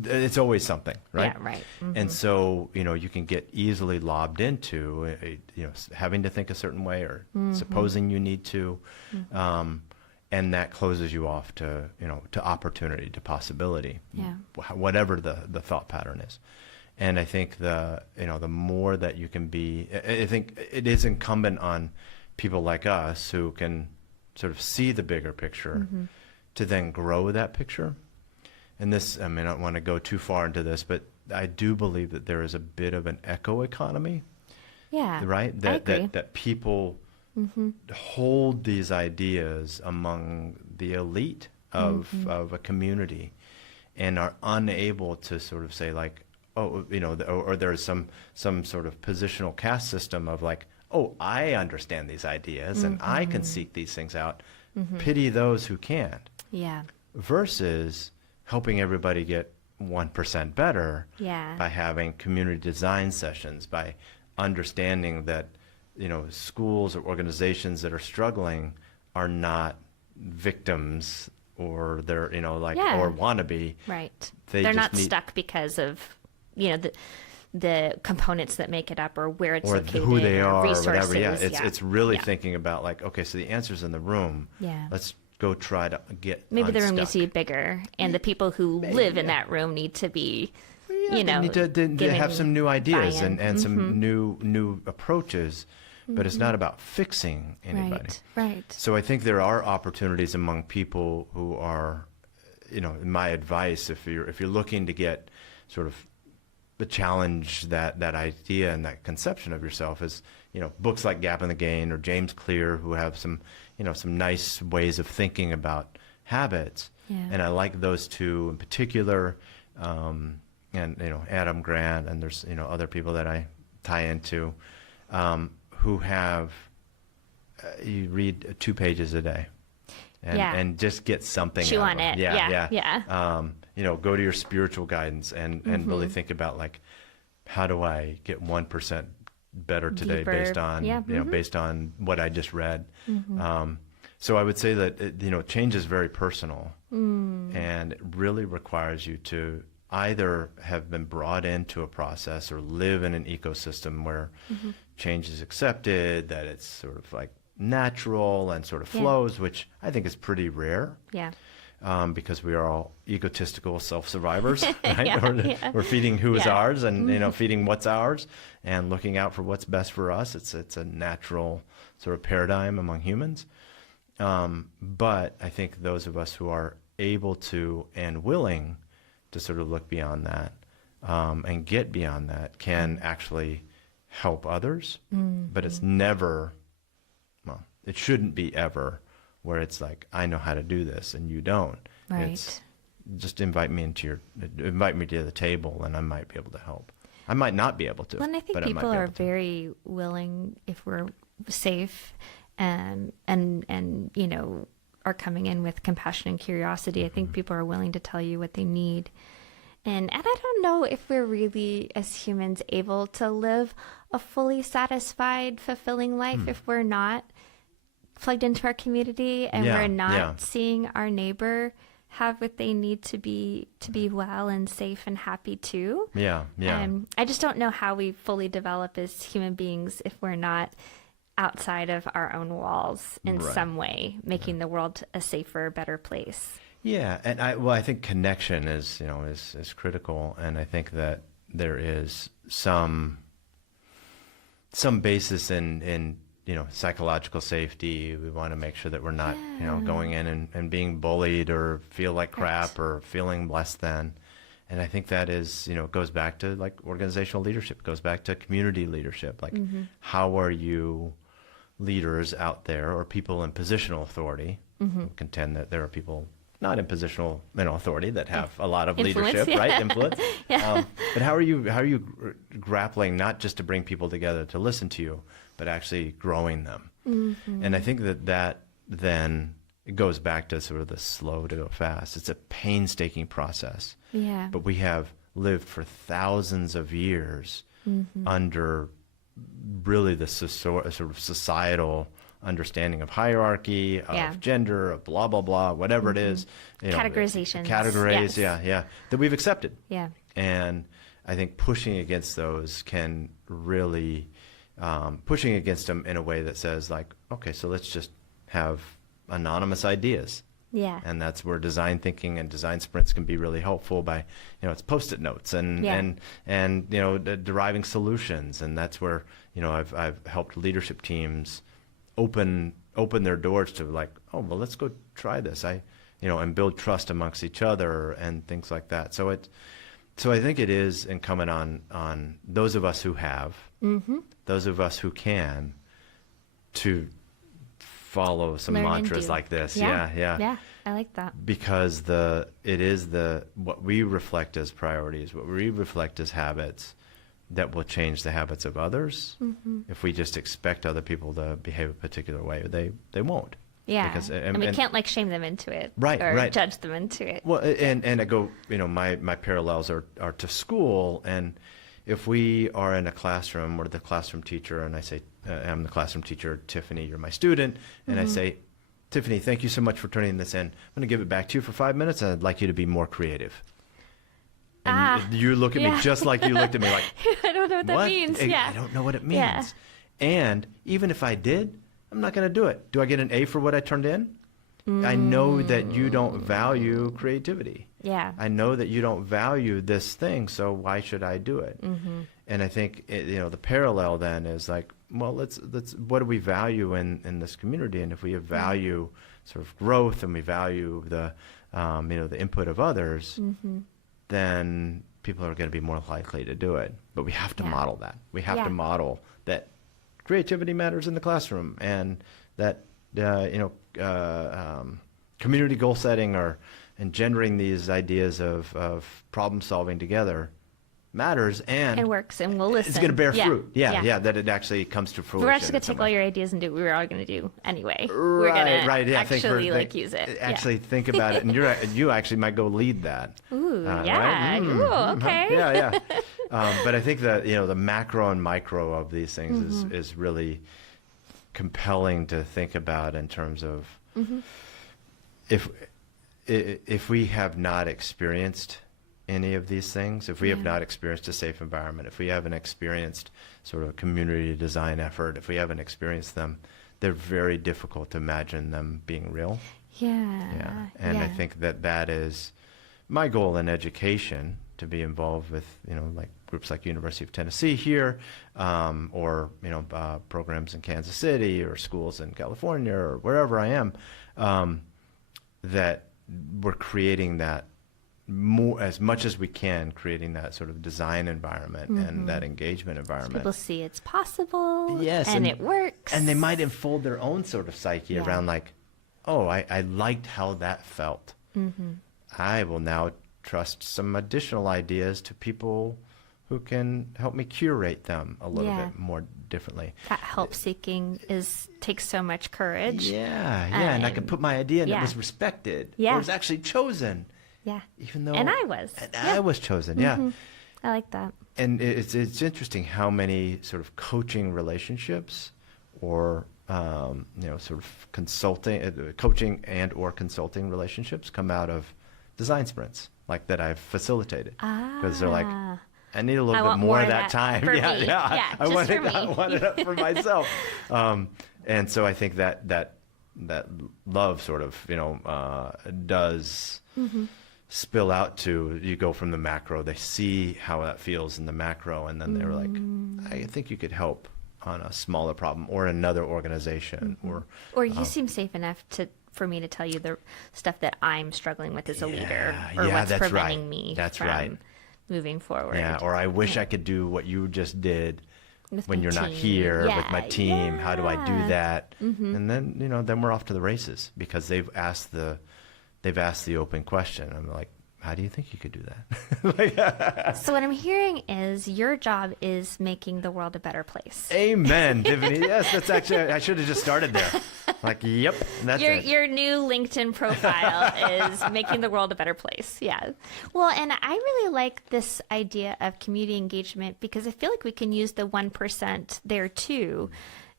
It's always something, right? Yeah, right. And so, you can get easily lobbed into, having to think a certain way or supposing you need to, and that closes you off to, to opportunity, to possibility, whatever the thought pattern is. And I think the more that you can be, I think it is incumbent on people like us who can sort of see the bigger picture to then grow that picture. And this, I mean, I don't want to go too far into this, but I do believe that there is a bit of an echo economy. Yeah. Right? That people hold these ideas among the elite of a community and are unable to sort of say like, oh, you know, or there's some sort of positional caste system of like, oh, I understand these ideas and I can seek these things out. Pity those who can't. Yeah. Versus helping everybody get 1% better by having community design sessions, by understanding that, you know, schools or organizations that are struggling are not victims or they're, you know, like, or wannabe. Right. They're just not stuck because of, you know, the components that make it up or where it's located who they are or resources. whatever. Yeah, it's really thinking about like, okay, so the answer's in the room. Yeah. Let's go try to get maybe unstuck. the room needs to be bigger and the people who live in that room need to be, you know, they need to have some new ideas buy-in. and some new approaches, but it's not about fixing anybody. Right. So I think there are opportunities among people who are, you know, my advice, if you're looking to get sort of the challenge that idea and that conception of yourself is, you know, books like Gap in the Gain or James Clear, who have some, you know, some nice ways of thinking about habits. Yeah. And I like those two in particular. And, you know, Adam Grant, and there's, you know, other people that I tie into, who have, you read 2 pages a day and just get something chew out on of it. them. Yeah. You know, go to your spiritual guidance and really think about like, how do I get 1% better today Deeper. based on, you know, based on what I just read. So I would say that, you know, change is very personal and it really requires you to either have been brought into a process or live in an ecosystem where change is accepted, that it's sort of like natural and sort of flows, which I think is pretty rare. Yeah. Because we are all egotistical self-survivors, right? We're feeding who is ours and, you know, feeding what's ours and looking out for what's best for us. It's a natural sort of paradigm among humans. But I think those of us who are able to and willing to sort of look beyond that and get beyond that can actually help others. But it's never, well, it shouldn't be ever where it's like, I know how to do this and you don't. Right. It's just invite me to the table and I might be able to help. I might not be able to. Well, and I think people are very willing, if we're safe and you know, are coming in with compassion and curiosity. I think people are willing to tell you what they need. And I don't know if we're really, as humans, able to live a fully satisfied, fulfilling life if we're not plugged into our community and we're not seeing our neighbor have what they need to be well and safe and happy too. I just don't know how we fully develop as human beings if we're not outside of our own walls in some way, making the world a safer, better place. Yeah, and I think connection is, you know, is critical, and I think that there is some basis in you know, psychological safety. We want to make sure that we're not, you know, going in and being bullied or feel like crap or feeling less than. And I think that is, you know, it goes back to like organizational leadership, goes back to community leadership. Like, how are you leaders out there or people in positional authority who contend that there are people not in positional, you know, authority that have a lot of leadership, right? Influence. But how are you grappling not just to bring people together to listen to you, but actually growing them? And I think that then it goes back to sort of the slow to go fast. It's a painstaking process. Yeah. But we have lived for thousands of years under really the sort of societal understanding of hierarchy, of gender, of blah, blah, blah, whatever it is. You know, categorizations. Categories, that we've accepted. Yeah. And I think pushing against those can really, pushing against them in a way that says like, okay, so let's just have anonymous ideas. Yeah. And that's where design thinking and design sprints can be really helpful by, you know, it's Post-it notes and you know, deriving solutions. And that's where, you know, I've helped leadership teams open their doors to like, oh, well, let's go try this. And build trust amongst each other and things like that. So I think it is incumbent on those of us who have, those of us who can, to follow some Learn and mantras do. like this. Yeah. Yeah. Yeah, I like that. Because it is what we reflect as priorities, what we reflect as habits, that will change the habits of others. If we just expect other people to behave a particular way, they won't. Yeah, Because, and we can't like shame them into it, Right, or right. judge them into it. Well, and I go, my parallels are to school, and if we are in a classroom, or the classroom teacher, and I say, I'm the classroom teacher, Tiffany, you're my student, and I say, Tiffany, thank you so much for turning this in. I'm going to give it back to you for 5 minutes, and I'd like you to be more creative. And you look at me just like you looked at me, like, I don't know what that means. I don't know what it means. Yeah. And even if I did, I'm not going to do it. Do I get an A for what I turned in? I know that you don't value creativity. Yeah. I know that you don't value this thing, so why should I do it? And I think the parallel then is like, well, let's what do we value in this community? And if we value sort of growth, and we value the the input of others, then people are going to be more likely to do it. But we have to model that. We have to model that creativity matters in the classroom, and that community goal setting or engendering these ideas of problem solving together matters, and It works, and we'll listen. it's going to bear fruit. Yeah, that it actually comes to fruition. We're actually going in to some take all way. your ideas and do what we were all going to do anyway. We're going to actually use it. Actually think about it, and you actually might go lead that. Ooh, Right? yeah. Ooh, okay. Yeah. But I think that the macro and micro of these things is really compelling to think about in terms of if we have not experienced any of these things, if we have not experienced a safe environment, if we haven't experienced sort of a community design effort, if we haven't experienced them, they're very difficult to imagine them being real. Yeah. And I think that is my goal in education, to be involved with like groups like University of Tennessee here, or programs in Kansas City, or schools in California, or wherever I am, that we're creating that more, as much as we can, creating that sort of design environment and that engagement environment. So people see it's possible. Yes, and it works. And they might unfold their own sort of psyche around like, oh, I liked how that felt. I will now trust some additional ideas to people who can help me curate them a little bit more differently. That help seeking takes so much courage. And I could put my idea and it was respected. It was actually chosen. Yeah. Even though And I was. I was chosen. I like that. And it's interesting how many sort of coaching relationships, or sort of coaching and or consulting relationships come out of design sprints like that I've facilitated, because they're like, I need a little bit more of that time. For me. I want it up for myself. And so I think that love sort of does spill out to, you go from the macro, they see how that feels in the macro, and then they're like, I think you could help on a smaller problem or another organization, or you seem safe enough for me to tell you the stuff that I'm struggling with as a leader, or what's preventing me from moving forward. Yeah, or I wish I could do what you just did with when my you're not team. here with my team. How do I do that? And then then we're off to the races, because they've asked the open question. I'm like, how do you think you could do that? So what I'm hearing is your job is making the world a better place. Amen, Tiffany. Yes, that's actually, I should have just started there. Like, yep, that's it. Your new LinkedIn profile is making the world a better place. Yeah. Well, and I really like this idea of community engagement, because I feel like we can use the 1% there too.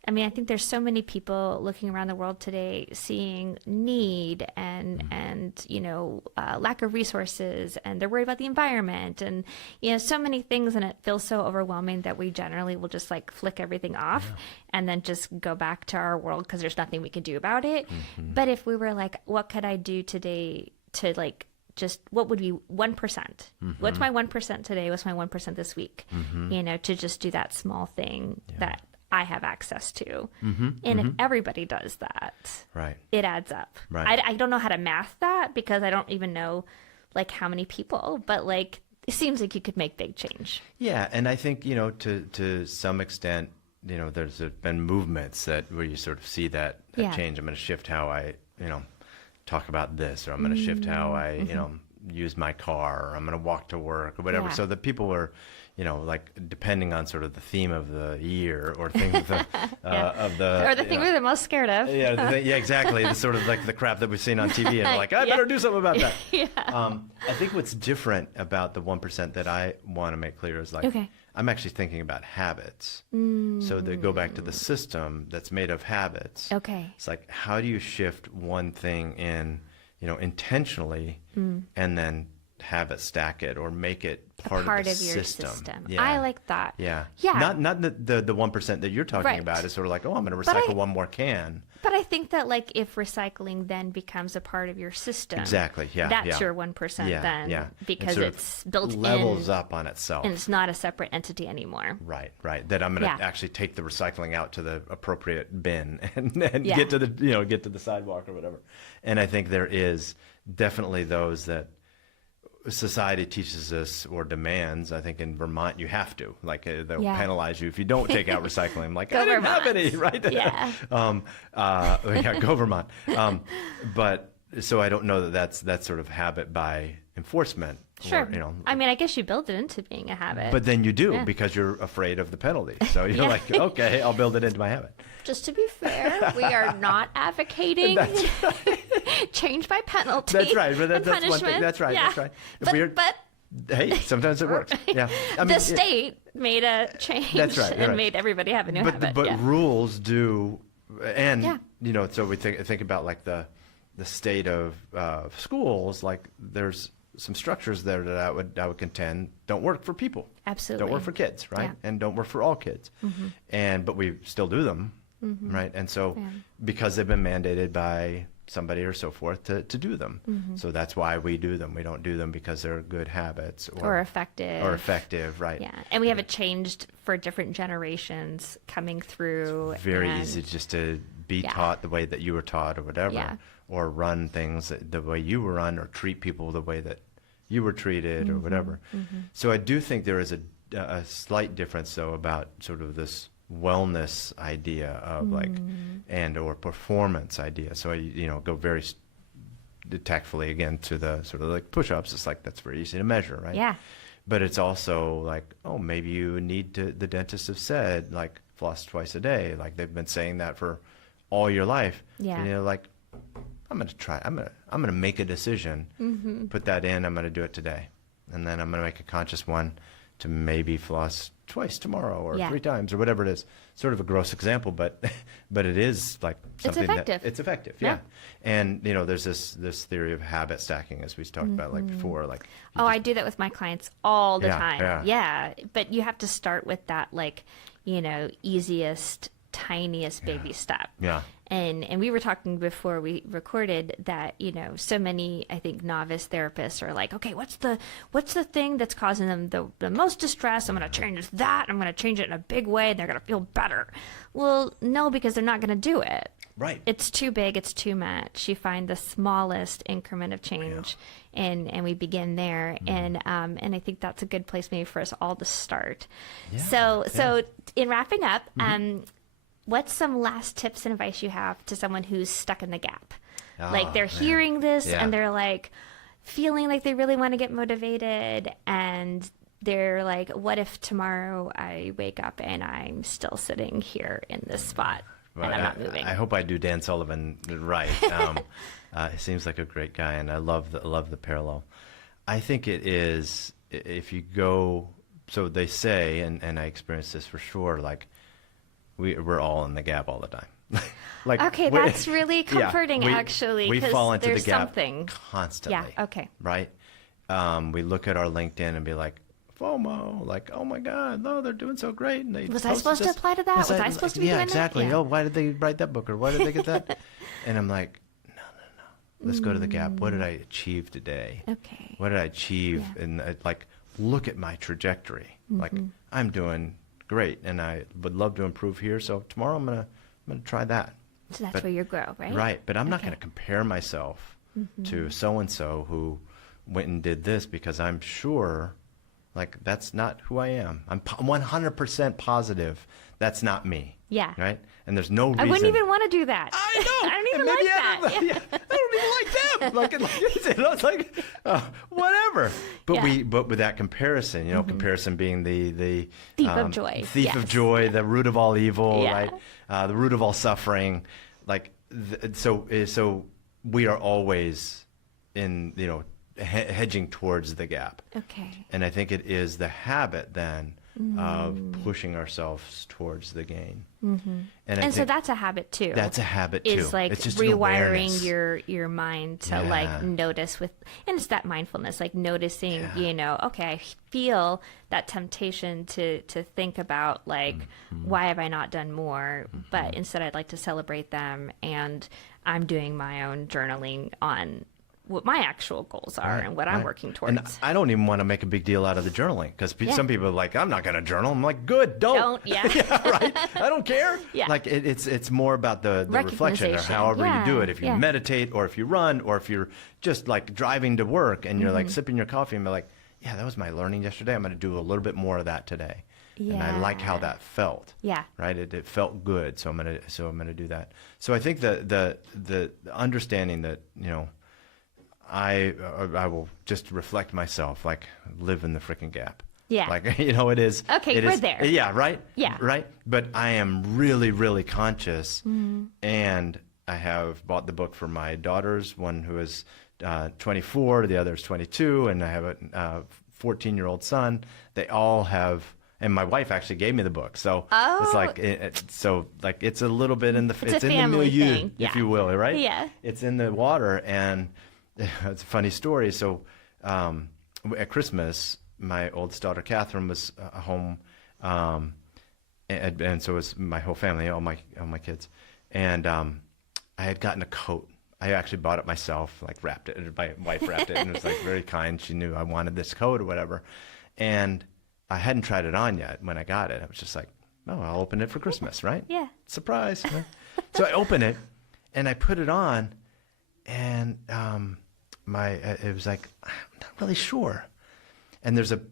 I mean, I think there's so many people looking around the world today seeing need and lack of resources, and they're worried about the environment, and so many things, and it feels so overwhelming that we generally will just like flick everything off and then just go back to our world because there's nothing we can do about it. But if we were like, what could I do today to like just what would be 1%? What's my 1% today? What's my 1% this week? To just do that small thing that I have access to. Mm-hmm, And if everybody does that, right, it adds up. right. I don't know how to math that because I don't even know like how many people, but like it seems like you could make big change. Yeah, and I think, to some extent, there's been movements that where you sort of see that Yeah. change. I'm going to shift how I, talk about this, or I'm going to shift how I, use my car, or I'm going to walk to work, or whatever. Yeah. So that people were, like depending on sort of the theme of the year or thing of the, Or the thing we're the most scared of. yeah, exactly. The sort of like the crap that we've seen on TV, and we're like, I better do something about that. Yeah. I think what's different about the 1% that I want to make clear is like, Okay. I'm actually thinking about habits. So to go back to the system that's made of habits. Okay. It's like, how do you shift one thing in, intentionally, and then have it stack it or make it part of the your system. Yeah. I like that. Yeah. Yeah. Not the 1% that you're talking Right. about is sort of like, I'm going to recycle one more can. But I think that like if recycling then becomes a part of your system, Exactly. Yeah. that's your 1% then, because sort of it's built levels in, up on itself. and it's not a separate entity anymore. Right. That I'm going to Yeah. actually take the recycling out to the appropriate bin and Yeah. get to the get to the sidewalk or whatever. And I think there is definitely those that society teaches us or demands. I think in Vermont you have to, like, they'll Yeah. penalize you if you don't take out recycling. I'm like, Go I didn't have Vermont. any, right? Yeah. Go Vermont. But so I don't know that's sort of habit by enforcement. Sure. Or, I mean, I guess you build it into being a habit. but then you do Yeah. because you're afraid of the penalty. So you're Yeah. like, okay, I'll build it into my habit. just to be fair, we are not advocating change by penalty. That's right. But and that's one thing. punishment. That's right. Yeah. That's right. If we're- But hey, sometimes it works. Yeah. I mean, the state made a change That's right, and right. made everybody have a new but habit. but yeah. rules do, and Yeah. so we think about like the state of schools. Like there's some structures there that I would contend don't work for people. Absolutely. Don't work for kids, right? Yeah. And don't work for all kids. But we still do them, right? And so Yeah. because they've been mandated by somebody or so forth to do them. So that's why we do them. We don't do them because they're good habits or effective. Or effective, right? Yeah, and we have it changed for different generations coming through. Very and easy just to be Yeah. taught the way that you were taught or whatever, Yeah. or run things the way you were run, or treat people the way that you were treated or whatever. So I do think there is a slight difference though about sort of this wellness idea of like and or performance idea. So I go very tactfully again to the sort of like push-ups. It's like that's very easy to measure, right? Yeah. But it's also like, oh, maybe you need to, the dentists have said, like, floss twice a day. Like, they've been saying that for all your life. Yeah. And you're like, I'm going to try. I'm going to make a decision, put that in. I'm going to do it today. And then I'm going to make a conscious one to maybe floss twice tomorrow or Yeah. 3 times or whatever it is. Sort of a gross example, but it is like something effective. that it's effective. Yeah. Yeah. And, there's this theory of habit stacking, as we talked about like before, like, you Oh, I do that with my clients all the Yeah, time. yeah. Yeah, but you have to start with that, like, easiest, tiniest baby step. Yeah. And we were talking before we recorded that, so many, I think, novice therapists are like, okay, what's the thing that's causing them the most distress? I'm going to change that. I'm going to change it in a big way. And they're going to feel better. Well, no, because they're not going to do it. Right. It's too big. It's too much. You find the smallest increment of change, and we begin there. And I think that's a good place maybe for us all to start. Yeah, So in wrapping up, what's some last tips and advice you have to someone who's stuck in the gap? Like they're hearing this Yeah. and they're like feeling like they really want to get motivated, and they're like, what if tomorrow I wake up and I'm still sitting here in this spot and I'm not moving? I hope I do Dan Sullivan right. He seems like a great guy, and I love the parallel. I think it is, if you go, so they say, and I experienced this for sure, like we're all in the gap all the time. Like, okay, that's really comforting, we actually, we fall because into there's the gap something. constantly. Yeah, okay. Right? We look at our LinkedIn and be like, FOMO, like, oh my God, no, they're doing so great. And they Was I posted supposed to this. apply to that? Was I supposed to be yeah, doing that? exactly. Yeah. Oh, why did they write that book, or why did they get that? And I'm like, no. Let's go to the gap. What did I achieve today? Okay. What did I achieve? Yeah. And like, look at my trajectory. Like, I'm doing great, and I would love to improve here. So tomorrow I'm gonna try that. So that's where you grow, right? Right, but I'm not going to compare myself to so-and-so who went and did this, because I'm sure, like, that's not who I am. I'm 100% positive that's not me. Yeah. Right? And there's no reason. I wouldn't even want to do that. I know. I don't even like that. Yeah. I don't even like them. It's like whatever. But but with that comparison, comparison being the thief of joy. Thief of joy, the root of all evil, Yeah. right? The root of all suffering. Like so we are always in hedging towards the gap. Okay. And I think it is the habit then of pushing ourselves towards the gain. Mm-hmm. And so that's a habit too. That's a habit too. It's like it's just rewiring your mind to like notice and it's that mindfulness, like noticing, okay, I feel that temptation to think about like, why have I not done more? But instead I'd like to celebrate them, and I'm doing my own journaling on what my actual goals are and what I'm working towards. And I don't even want to make a big deal out of the journaling, because some people are like, I'm not going to journal. I'm like, good, don't. Yeah. Yeah, right? I don't care. Yeah. Like it's more about the reflection, or however you do it. If you meditate, or if you run, or if you're just like driving to work and you're like sipping your coffee and be like, yeah, that was my learning yesterday. I'm going to do a little bit more of that today. Yeah. And I like how that felt. Yeah. Right. It felt good. So I'm going to do that. So I think the understanding that, I will just reflect myself, like live in the freaking gap. Yeah. Like, it is. Okay, we're there. Yeah, right? Yeah. Right? But I am really, really conscious. And I have bought the book for my daughters, one who is 24, the other is 22, and I have a 14-year-old son. They all have, and my wife actually gave me the book. So it's like, it's a little bit in the, it's in the milieu, thing. if you will, right? Yeah. It's in the water, and it's a funny story. So at Christmas, my oldest daughter Catherine was home, and so was my whole family, all my kids, and I had gotten a coat. I actually bought it myself, like wrapped it. My wife wrapped it, and it was like very kind. She knew I wanted this coat or whatever, and I hadn't tried it on yet when I got it. I was just like, oh, I'll open it for Christmas, right? Yeah. Surprise. Right? So I open it, and I put it on, and it was like, I'm not really sure. And there's a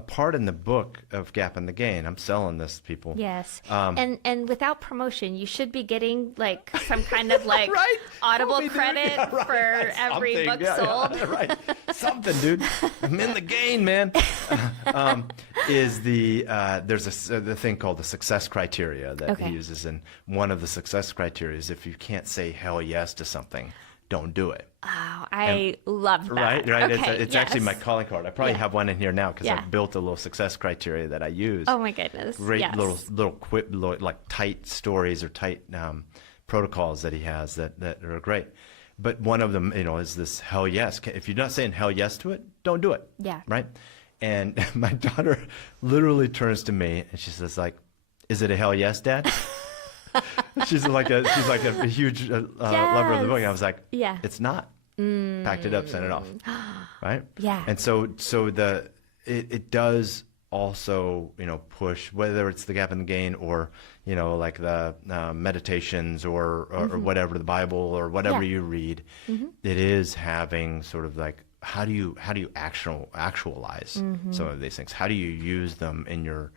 part in the book of Gap and the Gain. I'm selling this, people. Yes. And without promotion, you should be getting like some kind of like right? Audible credit for every book sold. Yeah, right. Something, dude. I'm in the gain, man. There's the thing called the success criteria that he uses, and one of the success criteria is if you can't say hell yes to something, don't do it. Oh, I love that. Right. Okay, it's actually my calling card. I probably have one in here now, because I've built a little success criteria that I use. Oh my goodness! Great little like tight stories or tight protocols that he has that are great. But one of them, is this hell yes. If you're not saying hell yes to it, don't do it. Yeah. Right. And my daughter literally turns to me and she says, like, "Is it a hell yes, Dad?" She's like a huge lover of the book. And I was like, yeah, it's not. Packed it up, sent it off. Right? Yeah. And so it does also, push, whether it's the Gap and the Gain or, like the meditations or whatever, the Bible or whatever you read, it is having sort of like, how do you actualize some of these things? How do you use them in your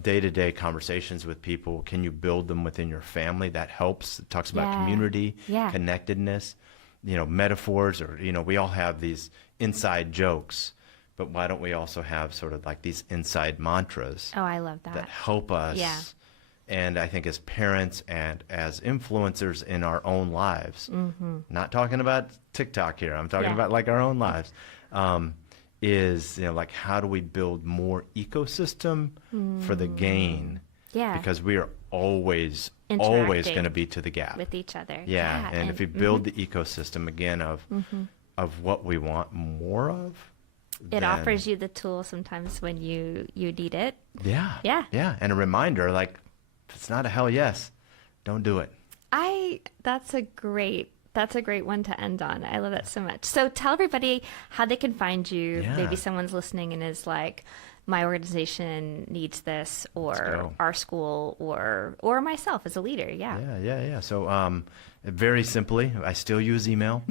day-to-day conversations with people? Can you build them within your family? That helps. It talks about community, connectedness, metaphors, or, we all have these inside jokes, but why don't we also have sort of like these inside mantras? Oh, I love that. That help us. Yeah. And I think as parents and as influencers in our own lives, not talking about TikTok here, I'm talking about like our own lives, is, like, how do we build more ecosystem for the gain? Yeah. Because we are always going to be to the gap. With each other. Yeah. And if we build the ecosystem, again, of what we want more of, it offers you the tool sometimes when you need it. Yeah. Yeah. Yeah. And a reminder, like, if it's not a hell yes, don't do it. That's a great one to end on. I love that so much. So tell everybody how they can find you. Yeah. Maybe someone's listening and is like, my organization needs this, or go. our school, or myself as a leader. Yeah. Yeah. So very simply, I still use email.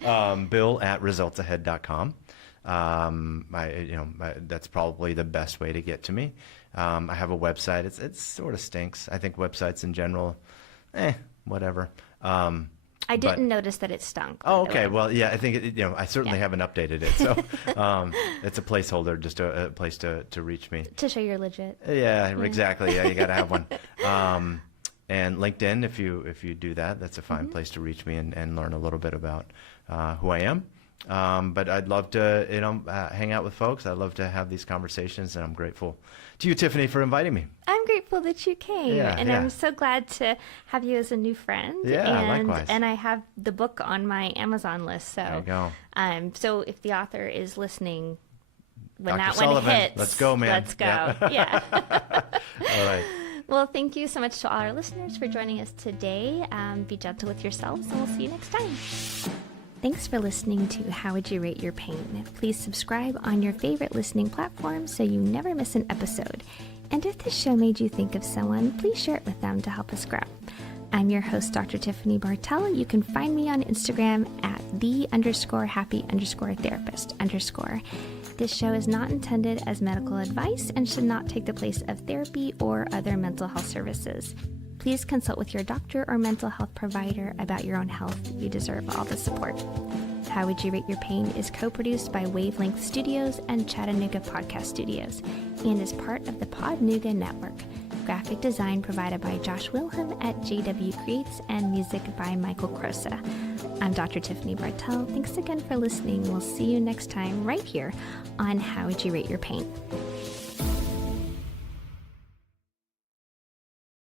Bill@resultsahead.com. That's probably the best way to get to me. I have a website. It sort of stinks. I think websites in general, whatever. I didn't notice that it stunk. Oh, okay. Well, yeah, I think I certainly haven't updated it, so it's a placeholder, just a place to reach me. To show you're legit. Yeah, exactly. Yeah, you got to have one. And LinkedIn, if you do that, that's a fine place to reach me and learn a little bit about who I am. But I'd love to hang out with folks. I'd love to have these conversations, and I'm grateful to you, Tiffany, for inviting me. I'm grateful that you came, and I'm so glad to have you as a new friend. Yeah, and, likewise. And I have the book on my Amazon list. So There you go. So if the author is listening, when Dr. that Sullivan, one hits, let's go, man. Let's go. Yeah. All right. Well, thank you so much to all our listeners for joining us today. Be gentle with yourselves, and we'll see you next time. Thanks for listening to How Would You Rate Your Pain? Please subscribe on your favorite listening platform so you never miss an episode. And if this show made you think of someone, please share it with them to help us grow. I'm your host, Dr. Tiffany Bartell. You can find me on Instagram at the_happy_therapist_. This show is not intended as medical advice and should not take the place of therapy or other mental health services. Please consult with your doctor or mental health provider about your own health. You deserve all the support. How Would You Rate Your Pain is co-produced by Wavelength Studios and Chattanooga Podcast Studios and is part of the Podnuga Network. Graphic design provided by Josh Wilhelm at JW Creates and music by Michael Crosa. I'm Dr. Tiffany Bartell. Thanks again for listening. We'll see you next time right here on How Would You Rate Your Pain?